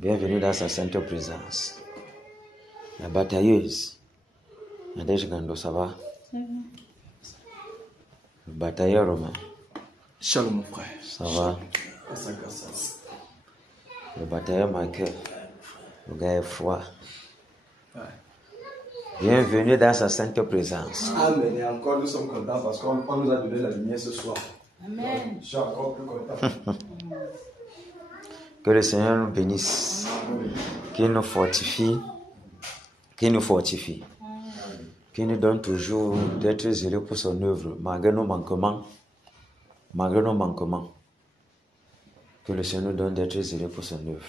Bienvenue dans sa sainte présence. La batailleuse. Nadège Gando, ça va? Le batailleur romain. Shalom mon frère. Ça va? Le batailleur Michael. Le gars est froid. Ouais. Bienvenue dans sa sainte présence. Amen. Et encore nous sommes contents parce qu'on nous a donné la lumière ce soir. Amen. Je suis encore plus content. Que le Seigneur nous bénisse. Qu'il nous fortifie. Qu'il nous fortifie. Qu'il nous donne toujours d'être zélé pour son œuvre, malgré nos manquements. Malgré nos manquements. Que le Seigneur nous donne d'être zélé pour son œuvre.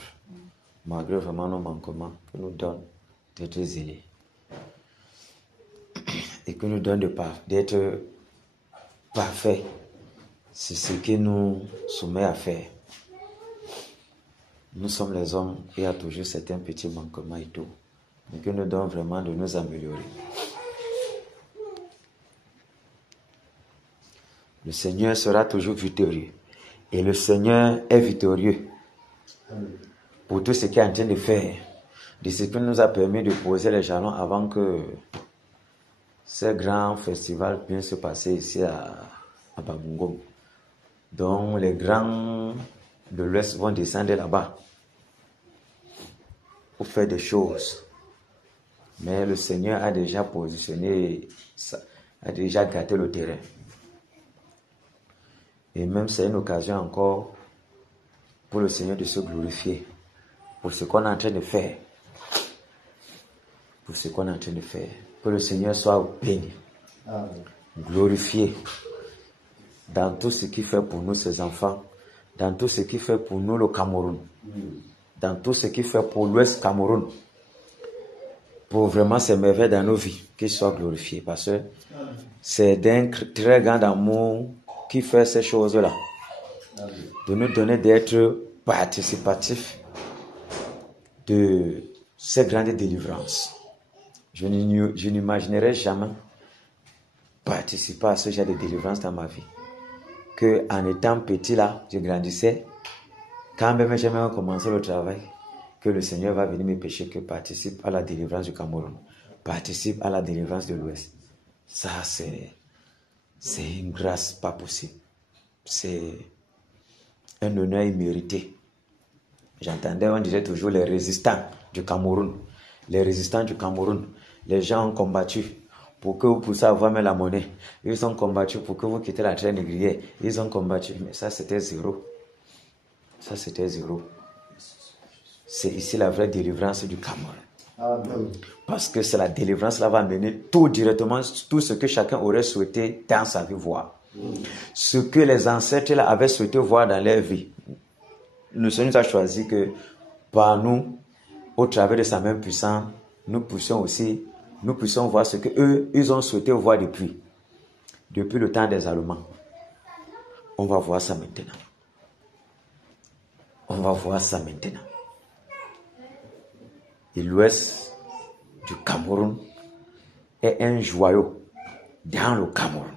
Malgré vraiment nos manquements, qu'il nous donne d'être zélé. Et qu'il nous donne d'être parfait. C'est ce qu'il nous soumet à faire. Nous sommes les hommes, il y a toujours certains petits manquements et tout. Mais qu'il nous donne vraiment de nous améliorer. Le Seigneur sera toujours victorieux. Et le Seigneur est victorieux pour tout ce qu'il est en train de faire. De ce qui nous a permis de poser les jalons avant que ce grand festival puisse se passer ici à Bamungom. Donc les grands de l'Ouest vont descendre là-bas pour faire des choses. Mais le Seigneur a déjà positionné, a déjà gâté le terrain. Et même c'est une occasion encore pour le Seigneur de se glorifier pour ce qu'on est en train de faire. Pour ce qu'on est en train de faire. Que le Seigneur soit béni, glorifié dans tout ce qu'il fait pour nous, ses enfants, dans tout ce qu'il fait pour nous, le Cameroun, dans tout ce qu'il fait pour l'Ouest Cameroun, pour vraiment s'émerveiller dans nos vies, qu'il soit glorifié, parce que c'est d'un très grand amour qui fait ces choses-là, de nous donner d'être participatifs de ces grandes délivrances. Je n'imaginerais jamais participer à ce genre de délivrance dans ma vie. Que en étant petit là, je grandissais. Quand même j'ai même commencé le travail, que le Seigneur va venir me pécher, que participe à la délivrance du Cameroun, participe à la délivrance de l'Ouest. Ça, c'est une grâce pas possible. C'est un honneur immérité. J'entendais, on disait toujours les résistants du Cameroun. Les résistants du Cameroun. Les gens ont combattu pour que vous puissiez avoir même la monnaie. Ils ont combattu pour que vous quittez la traîne négrière. Ils ont combattu. Mais ça, c'était zéro. Ça, c'était zéro. C'est ici la vraie délivrance du Cameroun. Parce que c'est la délivrance qui va mener tout directement, tout ce que chacun aurait souhaité dans sa vie voir. Ce que les ancêtres là, avaient souhaité voir dans leur vie. Le Seigneur nous a choisi que par nous, au travers de sa main puissante, nous puissions voir ce que eux, ils ont souhaité voir depuis le temps des Allemands. On va voir ça maintenant. On va voir ça maintenant. Et l'Ouest du Cameroun est un joyau dans le Cameroun.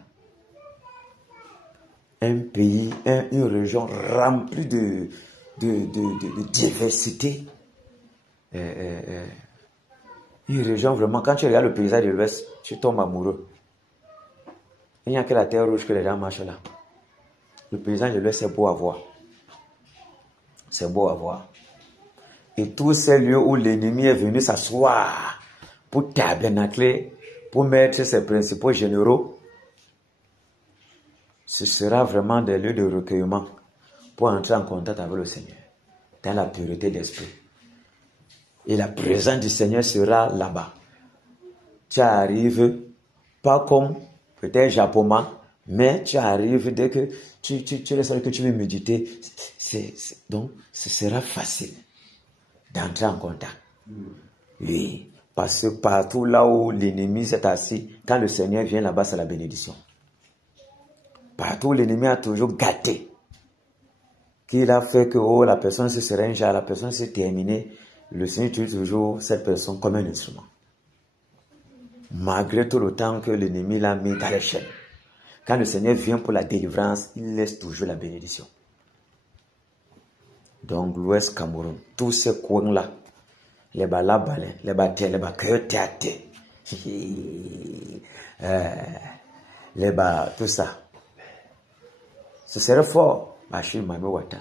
Un pays, une région remplie de diversité. Une région vraiment, quand tu regardes le paysage de l'Ouest, tu tombes amoureux. Il n'y a que la terre rouge que les gens marchent là. Le paysage de l'Ouest, c'est beau à voir. C'est beau à voir. Et tous ces lieux où l'ennemi est venu s'asseoir pour tabernacler, pour mettre ses principaux généraux, ce sera vraiment des lieux de recueillement pour entrer en contact avec le Seigneur, dans la pureté d'esprit. Et la présence du Seigneur sera là-bas. Tu arrives, pas comme peut-être Japoma, mais tu arrives dès que tu ressens que tu veux méditer. Donc, ce sera facile d'entrer en contact. Oui, parce que partout là où l'ennemi s'est assis, quand le Seigneur vient là-bas, c'est la bénédiction. Partout où l'ennemi a toujours gâté, qu'il a fait que la personne se serait un genre, la personne s'est terminée. Le Seigneur utilise toujours cette personne comme un instrument. Malgré tout le temps que l'ennemi l'a mis dans les chaînes. Quand le Seigneur vient pour la délivrance, il laisse toujours la bénédiction. Donc l'Ouest Cameroun, tous ces coins-là, les balabalais, les batés, les bakayothéatés, les bas, tout ça. Ce serait fort. Bachir Mame Wata.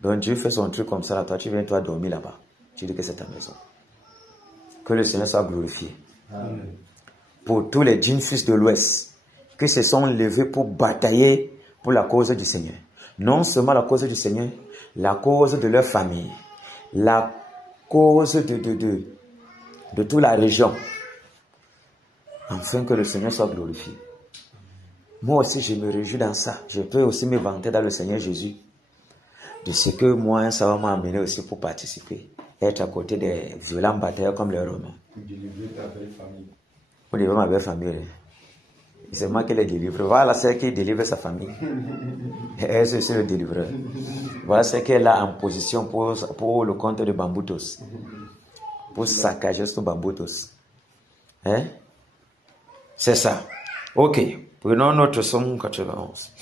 Donc Dieu fait son truc comme ça, là, toi tu viens toi dormir là-bas. Tu dis que c'est ta maison. Que le Seigneur soit glorifié. Amen. Pour tous les djinns fils de l'Ouest, qui se sont levés pour batailler pour la cause du Seigneur. Non seulement la cause du Seigneur, la cause de leur famille, la cause de toute la région. Afin que le Seigneur soit glorifié. Moi aussi, je me réjouis dans ça. Je peux aussi me vanter dans le Seigneur Jésus de ce que moi, ça va m'amener aussi pour participer. Être à côté des violents batailleurs comme les Romains. Pour délivrer ta belle famille. Pour délivrer ma belle famille. C'est moi qui les délivre. Voilà celle qui délivre sa famille. Et c'est aussi le délivreur. Voilà ce qu'elle a en position pour le compte de Bamboutos. Pour saccager ce Bamboutos. Hein? C'est ça. Ok. Prenons notre somme 91.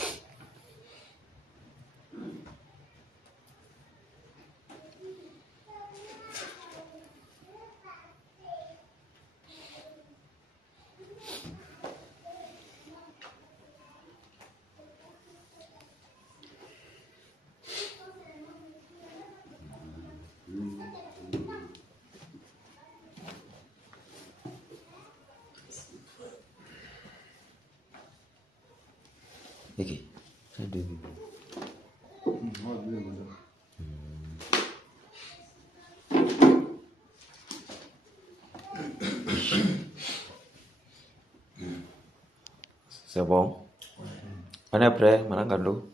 Ok. C'est bon. On est prêt, Madame Gando?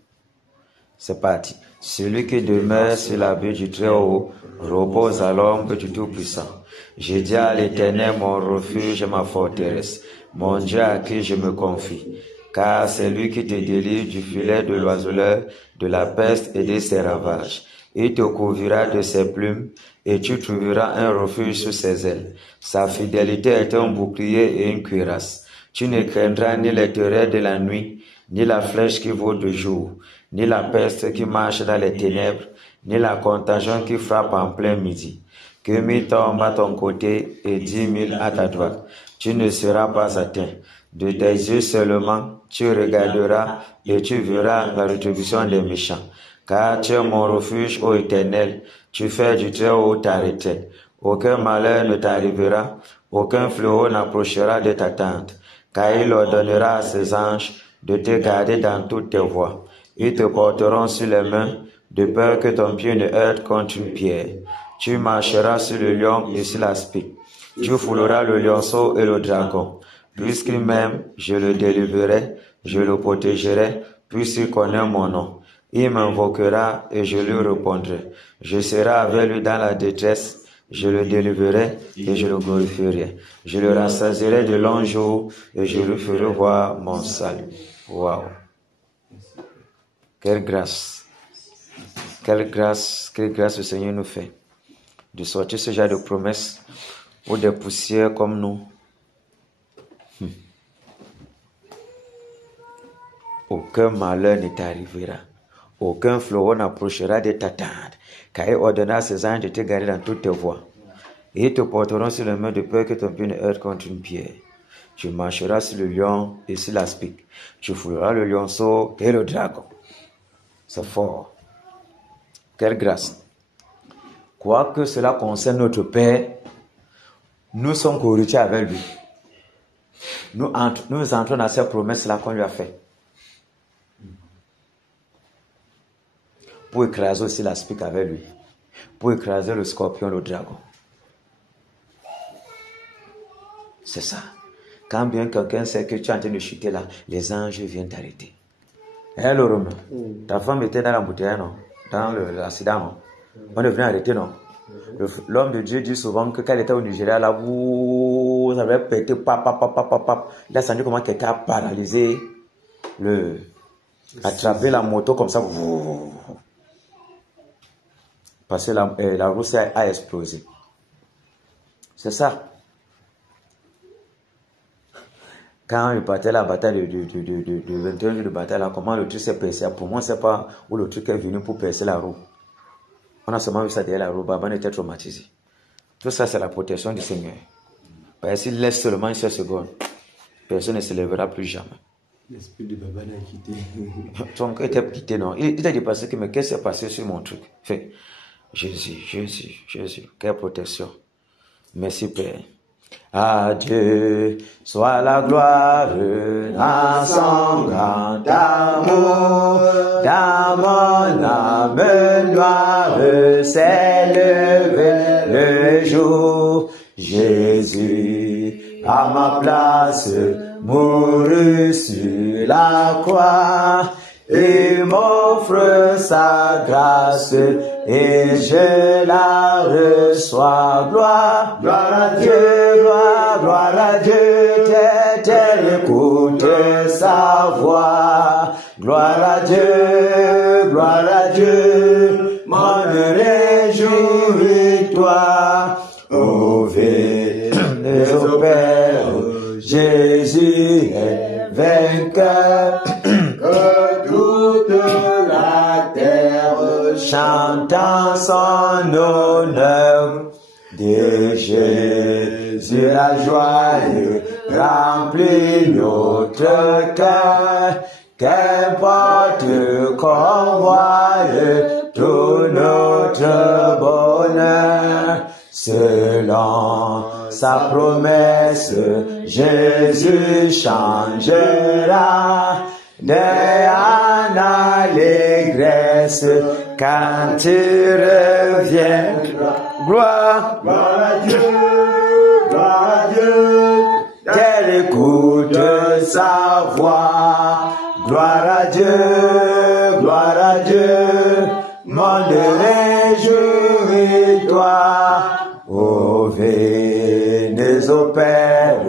C'est parti. Celui qui demeure sur l'abri du Très-Haut repose à l'ombre du Tout-Puissant. Je dis à l'Éternel, mon refuge et ma forteresse, mon Dieu à qui je me confie. Car c'est lui qui te délivre du filet de l'oiseleur, de la peste et de ses ravages. Il te couvrira de ses plumes et tu trouveras un refuge sous ses ailes. Sa fidélité est un bouclier et une cuirasse. Tu ne craindras ni les terreurs de la nuit, ni la flèche qui vole de jour, ni la peste qui marche dans les ténèbres, ni la contagion qui frappe en plein midi. Que 1000 tombent à ton côté et 10 000 à ta droite. Tu ne seras pas atteint. De tes yeux seulement, tu regarderas et tu verras la rétribution des méchants. Car tu es mon refuge, ô Éternel, tu fais du Très-Haut ta retraite. Aucun malheur ne t'arrivera, aucun fléau n'approchera de ta tente. Car il ordonnera à ses anges de te garder dans toutes tes voies. Ils te porteront sur les mains, de peur que ton pied ne heurte contre une pierre. Tu marcheras sur le lion et sur l'aspic. Tu fouleras le lionceau et le dragon. Puisqu'il m'aime, je le délivrerai, je le protégerai, puisqu'il connaît mon nom. Il m'invoquera et je lui répondrai. Je serai avec lui dans la détresse, je le délivrerai et je le glorifierai. Je le rassasierai de longs jours et je lui ferai voir mon salut. Waouh! Quelle grâce! Quelle grâce le Seigneur nous fait de sortir ce genre de promesses pour des poussières comme nous. Aucun malheur ne t'arrivera. Aucun fleuron n'approchera de ta tente, car il ordonna à ses anges de te garder dans toutes tes voies. Et ils te porteront sur les mains de peur que ton pied ne heurte contre une pierre. Tu marcheras sur le lion et sur l'aspic. Tu fouleras le lionceau et le dragon. C'est fort. Quelle grâce. Quoique cela concerne notre Père, nous sommes co-héritiers avec lui. Nous entrons dans ces promesses-là qu'on lui a faites. Pour écraser aussi l'aspic avec lui. Pour écraser le scorpion, le dragon. C'est ça. Quand bien quelqu'un sait que tu es en train de chuter là, les anges viennent t'arrêter. Hé, le Romain, ta femme était dans l'embouteillage, non? Dans l'accident, non? On est venu arrêter, non? L'homme de Dieu dit souvent que quand il était au Nigeria, là, ça avait pété, il a senti comment quelqu'un a paralysé attrapé la moto comme ça, parce que la roue a explosé. C'est ça. Quand il partait la bataille de 21 jours de bataille, là, comment le truc s'est percé? Pour moi, c'est pas où le truc est venu pour percer la roue. On a seulement vu ça derrière la robe, on était traumatisé. Tout ça, c'est la protection du Seigneur. Parce que s'il laisse seulement une seule seconde, personne ne se lèvera plus jamais. L'esprit de Baba l'a quitté. Ton cœur était quitté, non. Il a dit parce que, mais qu'est-ce qui s'est passé sur mon truc? Fait, Jésus, Jésus, Jésus, quelle protection. Merci, Père. À Dieu soit la gloire dans son grand amour, dans mon âme noire s'est levé le jour. Jésus, à ma place, mourut sur la croix. Il m'offre sa grâce et je la reçois. Gloire, gloire à Dieu, gloire à Dieu, terre écoute sa voix. Gloire à Dieu, m'en réjouis-toi. Ô vénéré au Père, Jésus est vainqueur. Que toute la terre chantant son honneur. De Jésus la joie remplit notre cœur. Qu'importe qu'on voie tout notre bonheur. Selon sa promesse, Jésus changera en allégresse quand il reviendra. Gloire, gloire à Dieu, qu'elle écoute sa voix. Gloire à Dieu, monde réjouis-toi. Ô venez au Père,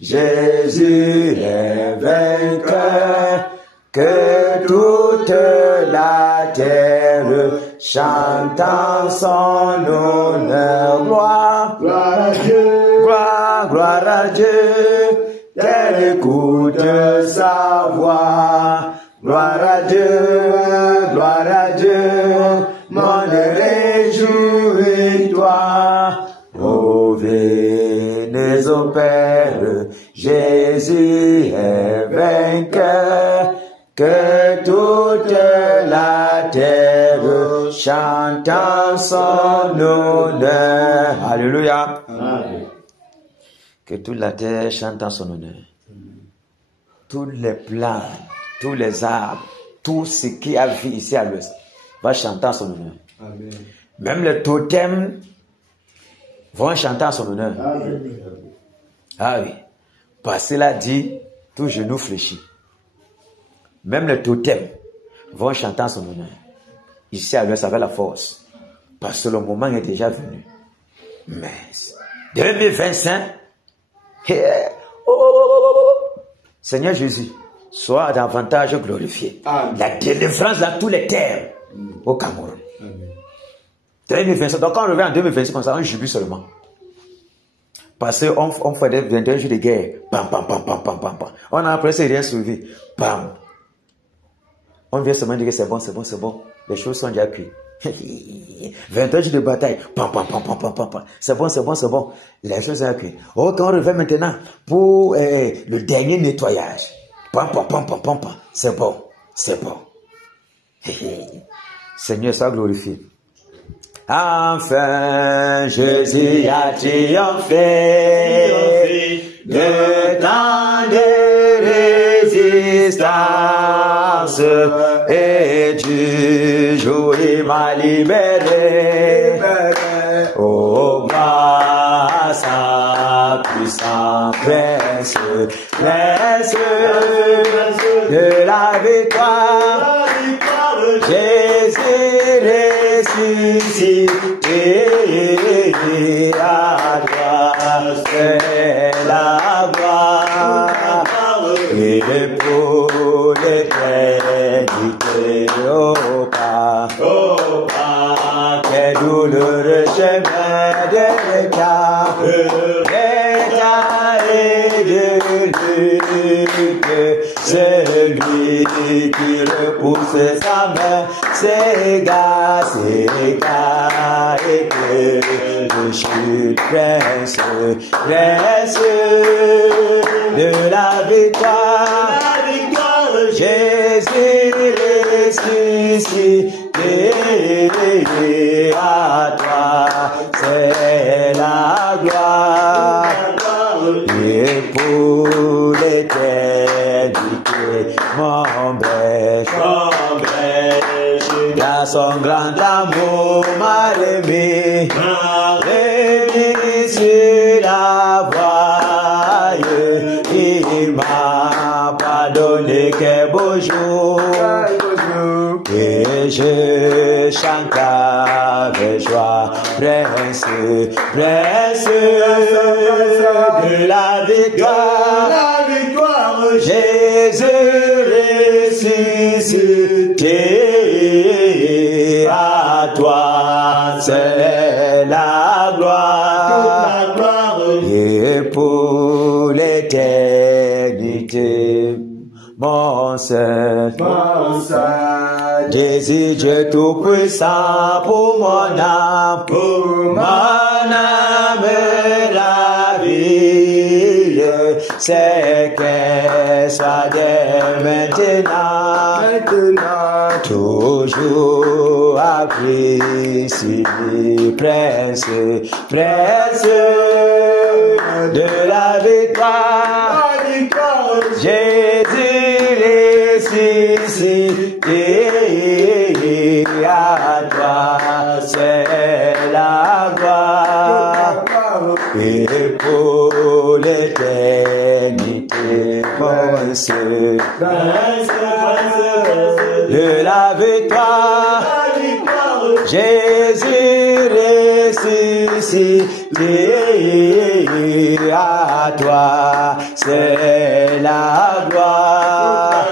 Jésus est vainqueur. Que toute la terre chantant son honneur. Gloire, gloire à Dieu, gloire à Dieu, qu'elle écoute sa voix. Gloire à Dieu, monde réjouis-toi. Ô venez au Père, Jésus est vainqueur. Que toute la terre chantant son honneur. Alléluia. Amen. Que toute la terre chantant son honneur. Tous les plants, tous les arbres, tout ce qui a vie ici à l'ouest va chanter son honneur. Amen. Même les totems vont chanter son honneur. Amen. Ah oui. Parce qu'il a dit, tout genou fléchit. Même les totems vont chanter en son honneur. Ici à l'ouest avec la force. Parce que le moment est déjà venu. Mais 2025, Seigneur Jésus, sois davantage glorifié. Amen. La délivrance dans tous les terres au Cameroun. Amen. 2025. Donc quand on revient en 2026 comme ça, on jubile seulement. Parce qu'on fait des 21 jours de guerre. Pam, pam, pam, pam, pam, pam, pam. On a après rien suivi. Pam. On vient seulement dire que c'est bon, c'est bon, c'est bon. Les choses sont déjà cuites. 21 jours de bataille. Pam, pam, pam, pam, pam, pam, pam. C'est bon, c'est bon, c'est bon. Les choses sont cuites. Oh, quand on revient maintenant pour le dernier nettoyage. Pam, pam, pam, pam, pam, pam. C'est bon, c'est bon. Seigneur, sois glorifié. Enfin, Jésus a triomphé de tant de résistance et du jour il m'a libéré. Oh, grâce à puissante presse de la victoire. Jésus ressuscité à toi, c'est la gloire et pour l'éternité au pas, quel douloureux chemin de l'écart et de lutte, celui qui repousse sa main Sega, et que je suis prince de la victoire. Jésus ressuscité, à toi c'est la gloire. Et pour l'éternité, mon berger, dans son grand amour m'a remis sur la voie. Il m'a pardonné quel beau jour, et je chante avec joie, prince de la victoire, Jésus ressuscité, à toi c'est la gloire, et pour l'éternité, mon Saint, Jésus Dieu tout-puissant pour mon âme, la vie, c'est qu'elle soit dès maintenant, toujours apprécié, prince de la victoire, Jésus ressuscité, à toi c'est la gloire, et pour l'éternité, prince de la victoire, Jésus ressuscité, à toi c'est la gloire,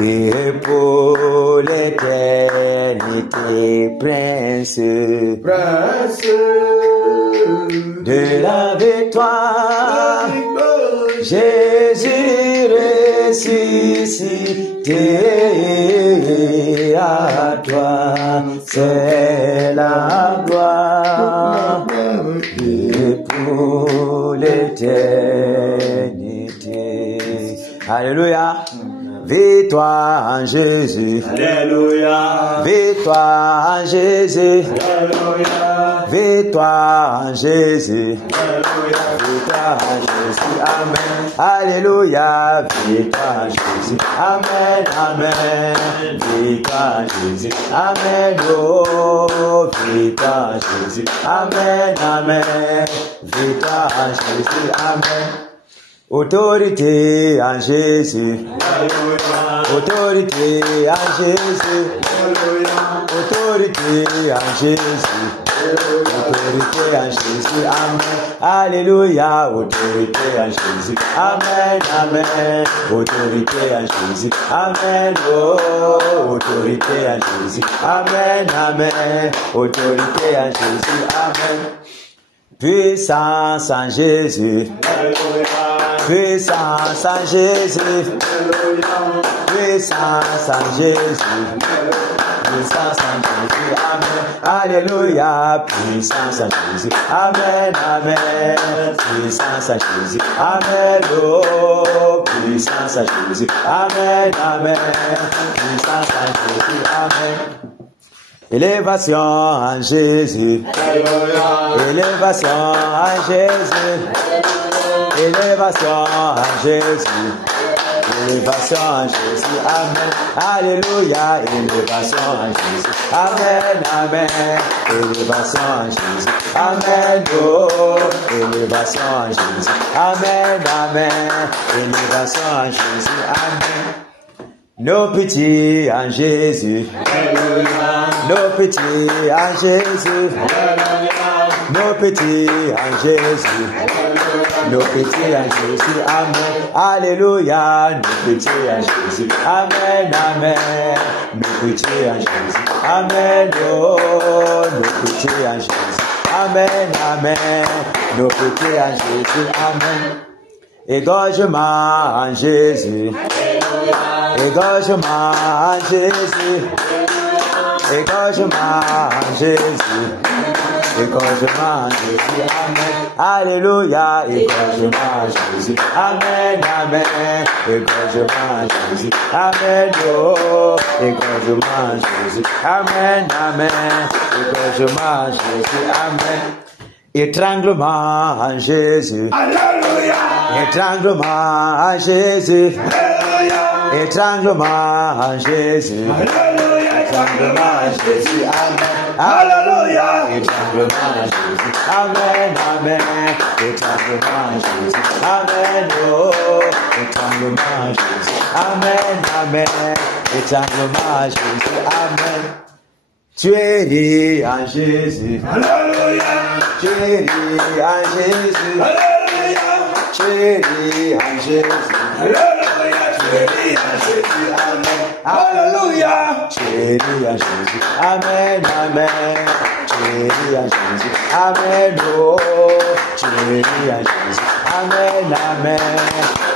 et pour l'éternité, prince de la victoire, Jésus ressuscité, à toi c'est la gloire, et pour l'éternité. Alléluia. Victoire en Jésus. Alléluia. Victoire en Jésus. Alléluia. Victoire en Jésus. Alléluia. Victoire en Jésus. Amen. Alléluia. Victoire en Jésus. Amen. Amen. Victoire en Jésus. Amen. Oh, victoire en Jésus. Amen. Amen. Victoire en Jésus. Amen. Autorité en Jésus. Alléluia. Autorité en Jésus. Alléluia. Autorité en Jésus. Autorité en Jésus. Amen. Alléluia. Autorité en Jésus. Amen. Amen. Autorité en Jésus. Amen. Oh, autorité en Jésus. Amen. Amen. Autorité en Jésus. Amen. Puissance en Jésus. Alléluia. Puissance en Jésus. Puissance en Jésus. Puissance en Jésus. Amen. Alléluia. Puissance en Jésus. Amen. Amen. Puissance en Jésus. Amen. Oh, puissance en Jésus. Amen. Amen. Puissance en Jésus. Amen. Élévation en Jésus. Élévation en Jésus. Élévation en Jésus. Élévation en Jésus. Amen. Alléluia. Élévation en Jésus. Amen. Amen. Élévation en Jésus. Amen. Oh, élévation en Jésus. Amen. Amen. Élévation en Jésus. Amen. Nos petits en Jésus. Nos petits en Jésus. Nos petits en Jésus. Nos petits en Jésus. Amen. Alléluia. Nos petits en Jésus. Amen. Amen. Nos petits en Jésus. Amen. Oh, nos petits en Jésus. Amen. Amen. Nos petits en Jésus. Amen. Égorgement en Jésus. Égorgement en Jésus. et quand je mange Jésus, et quand je mange Jésus, amen. Alléluia, et quand je mange Jésus, amen, amen. Et quand je mange Jésus, amen, oh. Et quand je mange Jésus, amen, amen. Et quand je mange Jésus, amen. Étranglement en Jésus. Alléluia. Étranglement en Jésus. Alléluia. Étranglement en Jésus. Alléluia. Étranglement en Jésus. Amen. Alléluia. Étranglement en Jésus. Amen. Amen. Étranglement en Jésus. Amen. Oh. Étranglement en Jésus. Amen. Amen. Étranglement en Jésus. Amen. Tu es lié en Jésus. Alléluia. Tu es lié en Jésus. Alléluia. Tu es lié en Jésus. Alléluia. Tu es lié en Jésus. Amen. Alléluia. Tu es lié en Jésus. Amen. Amen. Tu es lié en Jésus. Amen. Oh. Tu es lié en Jésus. Amen. Amen.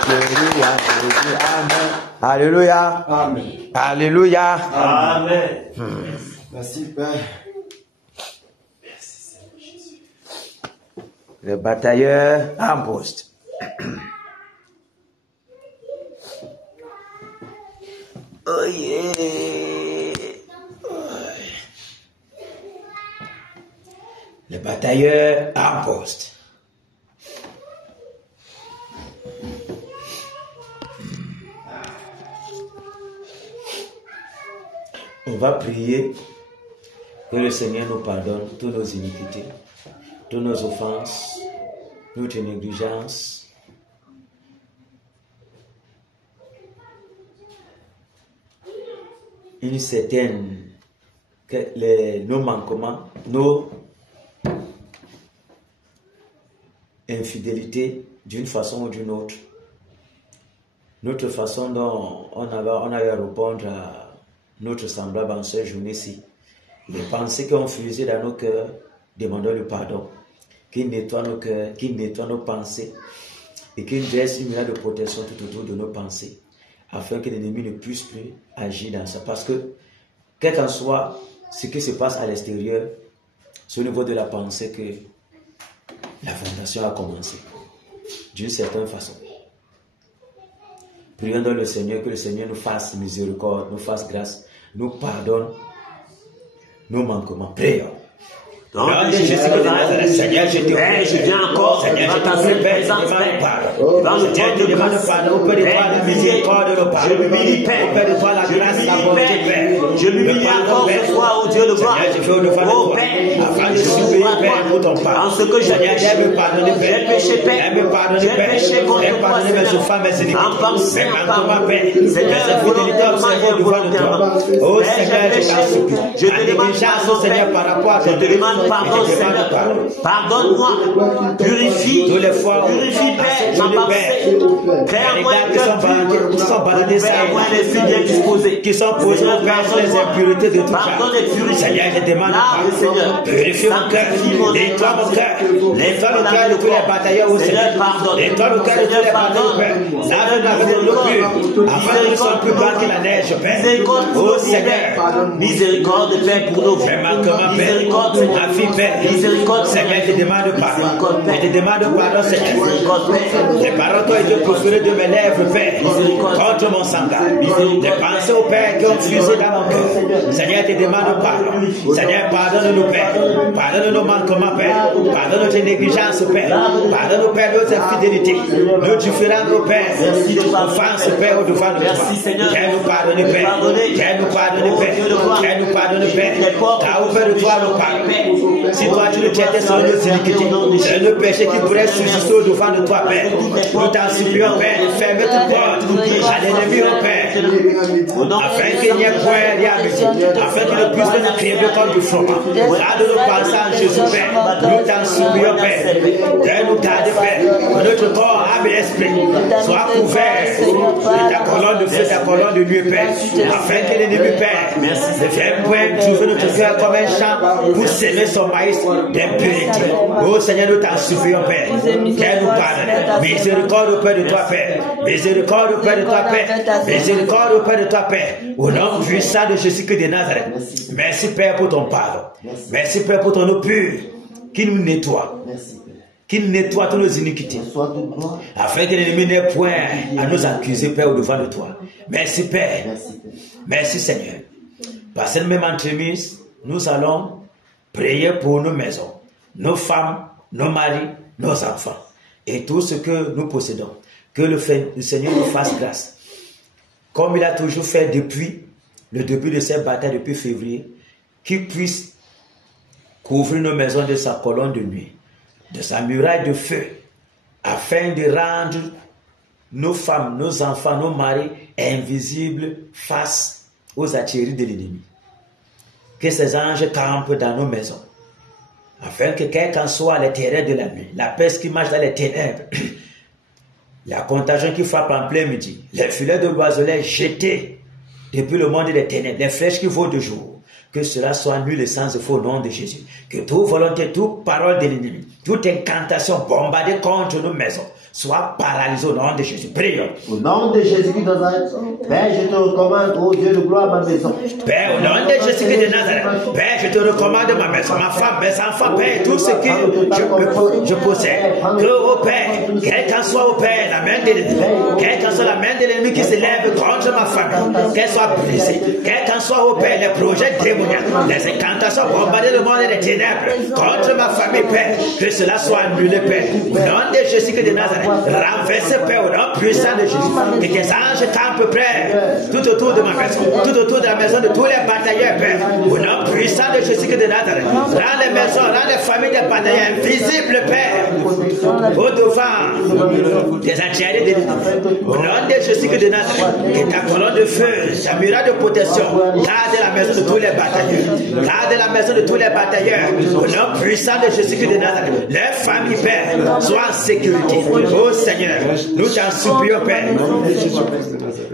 Tu es lié en Jésus. Amen. Alléluia. Amen. Alléluia. Amen. Merci, Père. Le batailleur en poste. Oh yeah. Le batailleur en poste. On va prier que le Seigneur nous pardonne toutes nos iniquités, toutes nos offenses, notre négligence. Une certaine, nos manquements, nos infidélités d'une façon ou d'une autre. Notre façon dont on avait à répondre à notre semblable en cette journée-ci. Les pensées qui ont fusé dans nos cœurs, demandons le pardon. Qu'il nettoie nos cœurs, qu'il nettoie nos pensées et qu'il dresse une muraille de protection tout autour de nos pensées afin que l'ennemi ne puisse plus agir dans ça. Parce que, quel qu'en soit ce qui se passe à l'extérieur, c'est au niveau de la pensée que la fondation a commencé, d'une certaine façon. Prions dans le Seigneur, que le Seigneur nous fasse miséricorde, nous fasse grâce, nous pardonne nos manquements. Prions. Donc, Seigneur, je viens encore dans ta sainte présence, Père. Dans le trône de grâce, je m'humilie, Père. Je m'humilie encore ce soir, au Dieu de gloire. Oh Père, je m'ouvre à toi. En ce que j'ai péché, Père. J'ai péché contre toi, Seigneur. En pensée, en parole. Seigneur, volontairement et involontairement. Père, j'ai péché. Je te demande pardon, Père. Je te demande pardon, Seigneur. Pardonne-moi. Purifie. Purifie, Père, ma pensée. Crée-moi un cœur pur. Crée-moi un esprit bien disposé. Qui sont posés au Père sur les impuretés de tout pardonne et purifie. Seigneur, je demande pardon, Seigneur. Purifie mon cœur. Nettoie mon cœur. Nettoie le cœur de tous les batailleurs au Seigneur. Nettoie le cœur de tous les batailleurs, Père. Lave-nous avec de l'eau pure. Afin que nous soyons plus blancs que la neige, Père. Oh Seigneur. Miséricorde, Père, pour nos vies. Miséricorde, Seigneur. Miséricorde, Seigneur, je te demande pardon. Je te demande pardon, Seigneur. Les paroles qui ont été proférées de mes lèvres, Père, contre mon sangal. Les pensées au Père qui ont fusé dans mon cœur. Seigneur, je te demande pardon. Seigneur, pardonne-nous, Père. Pardonne nos manquements, Père. Pardonne notre négligence, Père. Pardonne, Père, nos infidélités. Nos différents, Père. Offenses, Père, au-devant de toi. Viens nous pardonner, Père. Viens nous pardonner, Père. Viens nous pardonner, Père. Car auprès de toi, nous pardon. Si toi, tu ne traitais sur nos iniquités, c'est le péché qui pourrait subsister au-devant de toi, Père. Nous t'en supplions, Père, de fermer toute porte à l'ennemi, au Père. Afin qu'il n'y ait point d'amitié. Afin qu'il ne puisse nous crier comme du froment. Garde nos pensées en Jésus, Père. Nous t'en supplions, Père. Viens nous garder, Père. Que notre corps, âme et esprit soit couvert de ta colonne de feu, ta colonne de nuit, Père. Afin que l'ennemi, Père, ne vienne point trouver notre cœur comme un champ pour s'aimer son maïs sacrifice d'impurité. Oh Seigneur, nous t'en supplions, Père. Qu'elle nous pardonne. Miséricorde auprès de toi, Père. Miséricorde auprès de toi, Père. Miséricorde auprès de toi, Père. Au nom puissant de Jésus-Christ de Nazareth. Merci, Père, pour ton pardon. Merci, Père, pour ton eau pure qui nous nettoie. Qui nettoie toutes nos iniquités. Afin que l'ennemi n'ait point à nous accuser, Père, au devant de toi. Merci, Père. Merci, Seigneur. Par cette même entremise, nous allons prier pour nos maisons, nos femmes, nos maris, nos enfants et tout ce que nous possédons. Que le Seigneur nous fasse grâce. Comme il a toujours fait depuis le début de cette bataille, depuis février, qu'il puisse couvrir nos maisons de sa colonne de nuit, de sa muraille de feu, afin de rendre nos femmes, nos enfants, nos maris invisibles face aux attiéries de l'ennemi. Que ces anges campent dans nos maisons, afin que quel qu'en soit les terreurs de la nuit, la peste qui marche dans les ténèbres, la contagion qui frappe en plein midi, les filets de l'oiselet jetés depuis le monde des ténèbres, les flèches qui volent de jour, que cela soit nul et sans effet au nom de Jésus. Que toute volonté, toute parole de l'ennemi, toute incantation bombardée contre nos maisons soit paralysée au nom de Jésus. Prions. Au nom de Jésus de Nazareth, Père, je te recommande, oh Dieu de gloire, ma maison. Père, au nom de Jésus de Nazareth, Père, je te recommande ma maison, ma femme, mes enfants, Père, tout ce que je possède. Que, oh Père, quel qu'en soit, oh Père, la main de l'ennemi, quelle qu'en soit la main de l'ennemi qui se lève contre ma famille, qu'elle soit brisée, quel qu'en soit, oh Père, les projets démoniaques, les incantations bombardées le monde des ténèbres contre ma famille, Père, que cela soit annulé, Père. Au nom de Jésus de Nazareth, renverse, Père, au nom puissant de Jésus. Que tes anges campent, Père, tout autour de ma maison, tout autour de la maison de tous les batailleurs, Père. Au nom puissant de Jésus de Nazareth, rends les maisons, rends les familles des batailleurs invisibles, Père, au devant des attiérés de l'ennemi. Au nom de Jésus de Nazareth, que ta colonne de feu, ta muraille de protection, garde la maison de tous les batailleurs. Garde la maison de tous les batailleurs. Au nom puissant de Jésus de Nazareth, les familles, Père, soient en sécurité. Oh Seigneur, nous t'en supplions, Père.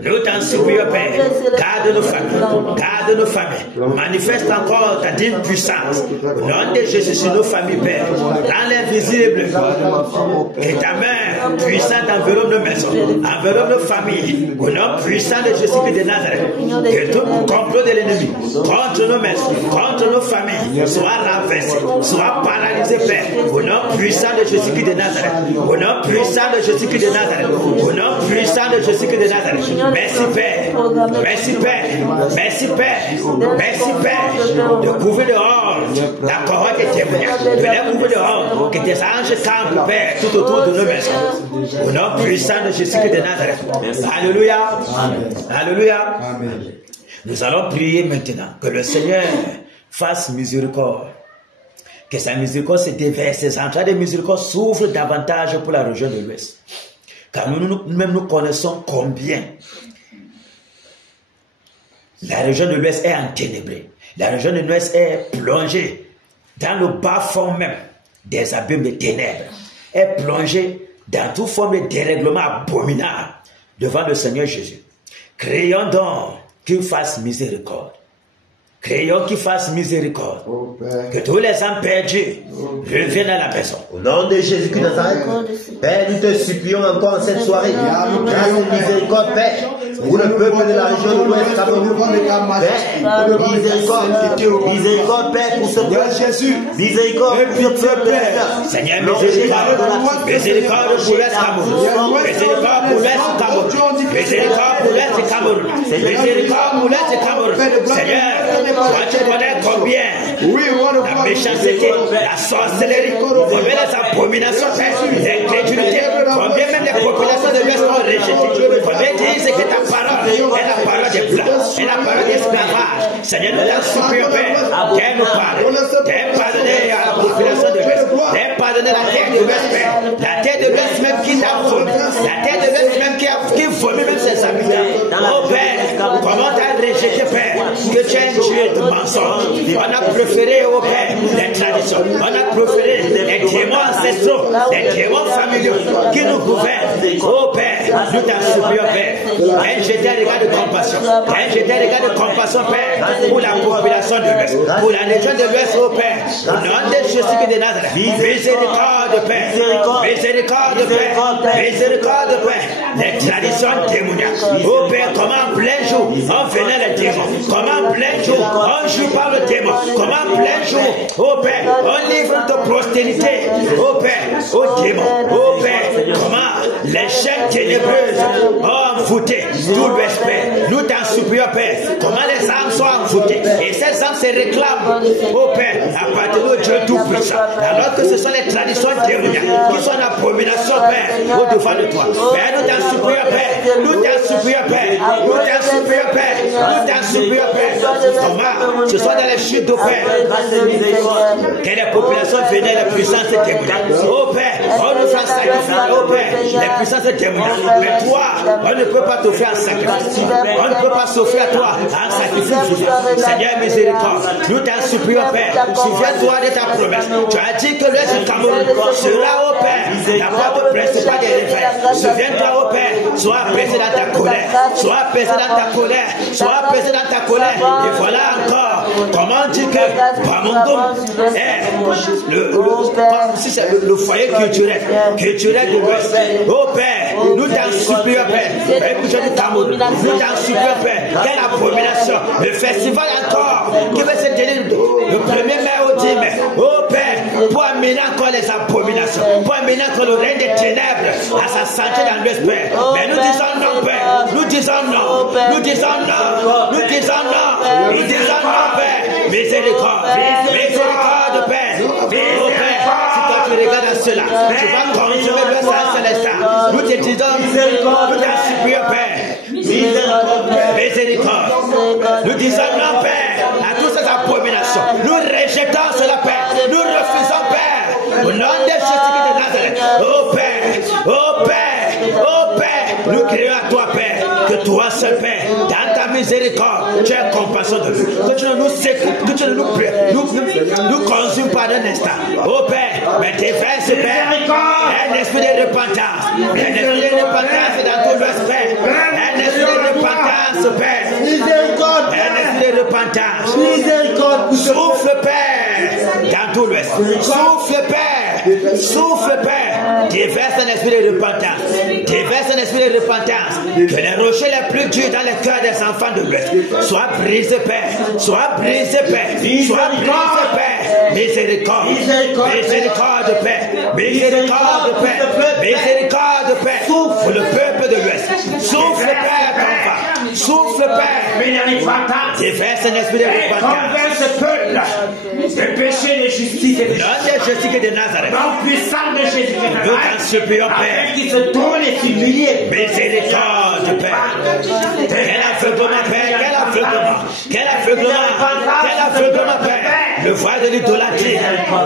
Nous t'en supplions, Père. Garde nos familles. Garde nos familles. Manifeste encore ta digne puissance. Au nom de Jésus sur nos familles, Père. Rends l'invisible. Que ta main puissante enveloppe nos maisons. Enveloppe nos familles. Au nom puissant de Jésus de Nazareth. Que tout complot de l'ennemi contre nos maisons, contre nos familles, soit renversé, soit paralysé, Père. Au nom puissant de Jésus de Nazareth. Au nom puissant de Jésus de Nazareth. Au nom puissant de Jésus de Nazareth. Merci, Père. Merci, Père. Merci, Père. Merci, Père. De couvrir dehors la corolle des témoignages. De les couvrir dehors. Que tes anges campent, Père, tout autour de nos maisons. Au nom puissant de Jésus de Nazareth. Alléluia. Alléluia. Nous allons prier maintenant que le Seigneur fasse miséricorde. Que sa miséricorde se déverse, ses entrailles de miséricorde s'ouvrent davantage pour la région de l'Ouest. Car nous-mêmes nous connaissons combien la région de l'Ouest est enténébrée. La région de l'Ouest est plongée dans le bas fond même des abîmes de ténèbres. Est plongée dans toute forme de dérèglement abominable devant le Seigneur Jésus. Créons donc qu'il fasse miséricorde. Créons qu'il fasse miséricorde. Oh, que tous les âmes perdus reviennent à la maison. Au nom de Jésus de Nazareth, Père, nous te supplions encore en cette soirée. Grâce et miséricorde, Père, pour le peuple de la région de l'Ouest Cameroun. Père, miséricorde, miséricorde, Père, pour ce peuple. Miséricorde pour ce peuple. Seigneur, miséricorde. Miséricorde pour l'Est Cameroun. Miséricorde pour l'Est Cameroun. Miséricorde pour l'Est Cameroun. Miséricorde pour l'Est Cameroun. Seigneur, toi tu connais combien la méchanceté, la sorcellerie, combien les abominations, l'incrédulité, combien même les populations de l'Ouest ont rejeté, combien disent que ta parole est la parole des blancs, est la parole d'esclavage. Seigneur, nous t'en supplions, Père, qu'elle nous parle, qu'elle pardonne à la population de l'Ouest, qu'elle pardonne la terre de l'Ouest, Père, la terre de l'Ouest même qui t'a vomi, la terre de l'Ouest même qui vomit même ses habitants. Oh Père, comment t'as rejeté, Père, que tu es Dieu de mensonge. On a préféré, oh Père, les traditions, on a préféré les démons ancestraux, les démons familiaux qui nous gouvernent. Oh Père, nous t'en supplions, Père, un jeté un regard de compassion, un jeté un regard de compassion, Père, pour la population de l'Ouest, pour la région de l'Ouest, oh Père, Au nom de Jésus de Nazareth. Miséricorde, Père. Miséricorde, Père. Miséricorde, Père. Les traditions démoniaques. Oh Père, comment en plein jour on venait les démons. Comment en plein jour on joue par le démon. Comment en plein jour, oh Père, on livre de prospérité. Oh Père, oh démon. Oh Père, comment les chaînes ténébreuses ont envoûté tout le respect. Nous t'en supplions, Père. Comment les âmes sont envoûtées. Et ces âmes se réclament, oh Père, à partir de Dieu Tout-Puissant. Alors que ce sont les traditions démoniaques qui sont en abomination, Père, au devant de toi. Père, nous t'en supplions, Père. Nous t'en supplions, Père. Nous t'en supplions, Père. Nous t'en supplions, Père. Comment ce soit dans les chutes de Père. Que les populations venaient les puissances démoniaques. Oh Père, on nous fait un sacrifice. Oh Père, les puissances démoniaques. Mais toi, on ne peut pas t'offrir un sacrifice. On ne peut pas s'offrir à toi un sacrifice. Seigneur miséricorde, nous t'en supplions, Père. Souviens-toi de ta promesse. Tu as dit que l'Est du Cameroun sera, oh Père, la voie de principal des réveils. Souviens-toi, oh Père, sois apaisé dans ta colère. Sois apaisé dans ta colère. Sois apaisé dans ta colère. Et voilà encore comment on dit que Bamondom est le foyer culturel de l'Ouest. Oh Père, nous t'en supplions, Père. Écoute du Cameroun, nous t'en supplions, Père. Quelle abomination. Le festival encore qui va se tenir le 1er mai au 10 mai. Oh Père, pour amener encore les abominations, pour amener encore le règne des ténèbres à sa santé dans l'Ouest, Père. Mais nous disons non, Père. Nous disons non. Nous disons non. Nous disons non. Nous disons non, Père. Miséricorde. Miséricorde, Père. Oh Père, si toi tu regardes à cela, tu vas consommer le sang célestin. Nous te disons, nous t'en supplions, Père. Miséricorde. Nous disons non, Père, à toutes ces abominations. Nous rejetons cela, Père. Nous refusons, Père. Au nom de Jésus de Nazareth. Oh Père, oh Père, oh Père. Nous crions à toi, Père, que toi seul, Père, dans ta miséricorde, tu as compassion de nous. Que tu ne nous écoutes, que tu ne nous consumes pas d'un instant. Oh Père, mais déverse, Père, un esprit de repentance. Un esprit de repentance dans tout l'Ouest, Père. Un esprit de repentance, Père. Miséricorde, Un esprit de repentance. miséricorde, Souffle, Père, dans tout l'Ouest. Souffle, Père. Souffle, Père. Déverse un esprit de repentance. Déverse un esprit de repentance. Que les rochers les plus durs dans les cœurs des enfants de l'Ouest soient brisés, Père. Soient brisés, Père. Soient brisés, Père. Miséricorde. Miséricorde, Père. Miséricorde, Père. Miséricorde, Père. Pour le peuple de l'Ouest. Souffle, Père, ton va. Souffle, Père. Déverse un esprit de repentance. Convainc ce peuple de péché, de justice et de Nom de Jésus de Nazareth. nom puissant de Jésus de Nous Nazareth. t'en supplions, Père. Afin qu'il se tourne et s'humilie. Miséricorde, Père. Quel aveuglement, Père. Quel aveuglement. Quel aveuglement. Quel aveuglement, Père. Le voile de l'idolâtrie.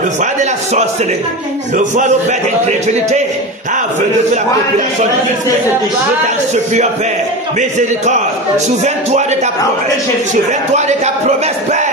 Le voile de la sorcellerie. Le voile au Père d'incrédulité. Aveugle la population du respect. Nous t'en supplions, Père. Miséricorde. Souviens-toi de ta promesse. Souviens-toi de ta promesse, Père.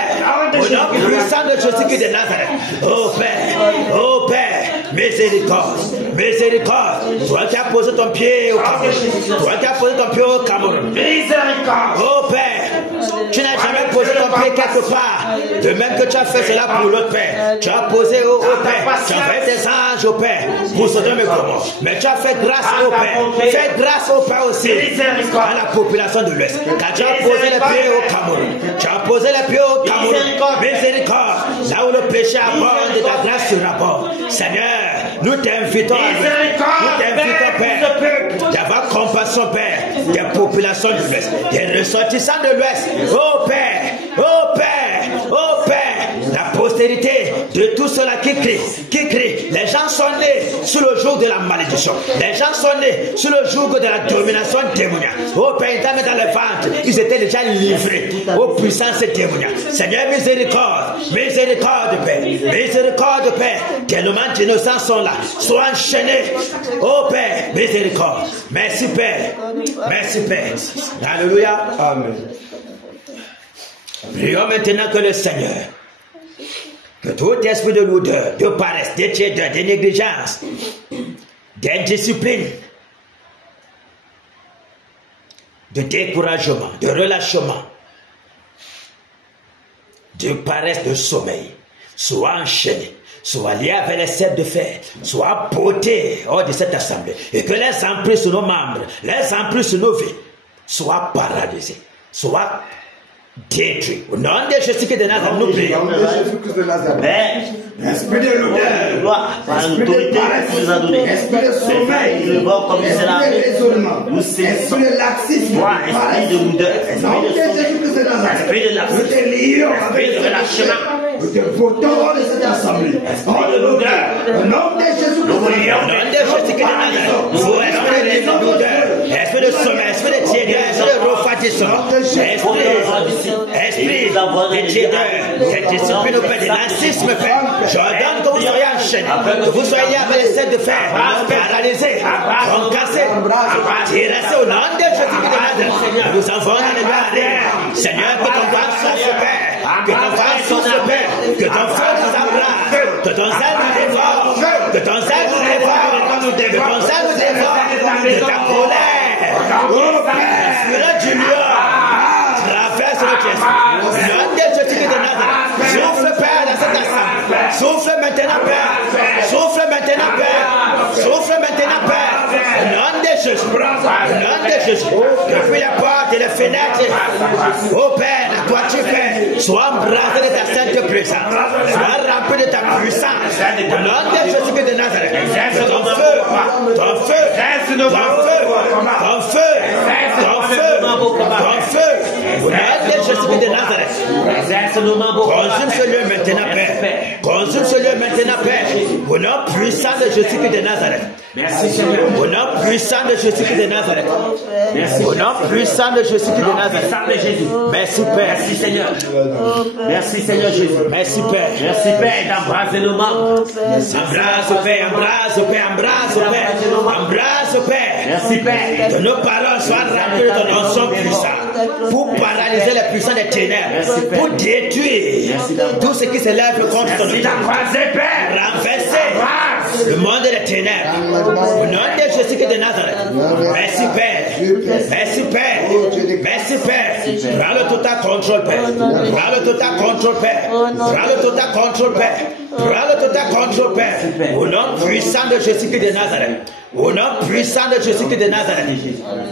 Au nom puissant de Jésus de Nazareth. Oh Père. Oh Père. Miséricorde. Miséricorde. Toi qui as posé ton pied au Cameroun. Toi qui as posé ton pied au Cameroun. Miséricorde. Oh Père, tu n'as jamais posé ton pied quelque part. De même que tu as fait cela pour l'autre Père. Tu as posé au Père. Tu as fait des anges au Père pour Sodome et Gomorrhe. Mais tu as fait grâce au Père. Fais grâce au Père aussi à la population de l'Ouest. Car tu as posé les pieds au Cameroun. Tu as posé les pieds au Cameroun. Miséricorde. Là où le péché abonde, ta grâce surabonde. Seigneur, nous t'invitons à l'Ouest. Nous t'invitons, Père, d'avoir compassion, Père, des populations de l'Ouest, des ressortissants de l'Ouest. Oh Père, oh Père, oh Père, la postérité de tous ceux-là qui crient. Les gens sont nés sous le joug de la malédiction. Les gens sont nés sous le joug de la domination démoniaque. Oh Père, ils étaient dans le ventre. Ils étaient déjà livrés aux puissances démoniaques. Seigneur, miséricorde, miséricorde, Père, miséricorde, Père. Tellement d'innocents sont là. Sois enchaînés. Oh Père, miséricorde. Merci, Père. Merci, Père. Alléluia. Amen. Prions maintenant que le Seigneur, que tout esprit de lourdeur, de paresse, de tiédeur, de négligence, d'indiscipline, de découragement, de relâchement, de paresse, de sommeil, soit enchaîné, soit lié avec les cèpes de fer, soit porté hors de cette assemblée, et que les emprises sur nos membres, les emprises sur nos vies, soient paralysés, soient détruits. Au nom de Jésus-Christ de Nazareth, nous prions. Esprit de l'odeur, par l'autorité que nous a donnée, esprit de sommeil, le vent comme c'est la nous esprit de laxisme, esprit de l'odeur, esprit de laxisme, nous te lions esprit de relâchement. nous te votons hors de cette assemblée. Hors de l'odeur. Au nom de Jésus-Christ. Au nom de Jésus-Christ de Nazareth, vous esprit de l'odeur, esprit de sommeil, esprit de tiédeur, esprit de refroidissement, esprit de tiédeur, cette discipline auprès de laxisme, Père. J'ordonne que vous soyez enchaînés, que vous soyez avec les cèpes de fer, paralysés, concassés, tirés au nom de Jésus-Christ de Nazareth. Nous envoyons dans les mains. Seigneur, que ton vent souffle, Père, que ton vent souffle, Père, que ton feu nous embrasse, que ton zèle nous dévore, que ton zèle nous dévore, que ton zèle nous dévore, que ta colère, oh Père, Spirit du lion, traverse notre esprit. Au nom de Jésus-Christ de Nazareth, souffle, Père, dans cette assemblée. Souffle maintenant, Père. Souffle maintenant, Père. Souffle maintenant, Père. Au nom de Jésus. Au nom de Jésus. Depuis les portes et les fenêtres. Oh Père, la toiture, Père. Sois embrassé de ta sainte présence. Sois rempli de ta puissance. Au nom de Jésus de Nazareth. Ton feu. Ton feu. Ton feu. Ton feu. Ton feu. Ton feu. Au nom de Jésus de Nazareth. Consume ce lieu maintenant, Père. Consume ce lieu maintenant, Père. Au nom puissant de Jésus-Christ de Nazareth. Merci, Seigneur. Au nom puissant de Jésus-Christ de Nazareth. Merci. Au nom puissant de Jésus-Christ de Nazareth. Merci, Père. Merci, Seigneur. Merci, Seigneur Jésus. Merci, Père. Merci, Père, d'embrasser nos membres. Embrasse, Père. Embrasse, Père. Embrasse, Père. Embrasse, Père. Merci, Père. Que nos paroles soient remplies de ton nom puissant. Pour paralyser les puissants des ténèbres. Pour détruire tout ce qui se lève contre ton nom. Renverser le monde des ténèbres. Au nom de Jésus-Christ de Nazareth. Merci, Père. Merci, Père. Merci, Père. Prends le total contrôle, Père. Prends le total contrôle, Père. Prends le total contrôle, Père. Prends le total contrôle, Père. Au nom puissant de Jésus-Christ de Nazareth. Au nom puissant de Jésus-Christ de Nazareth.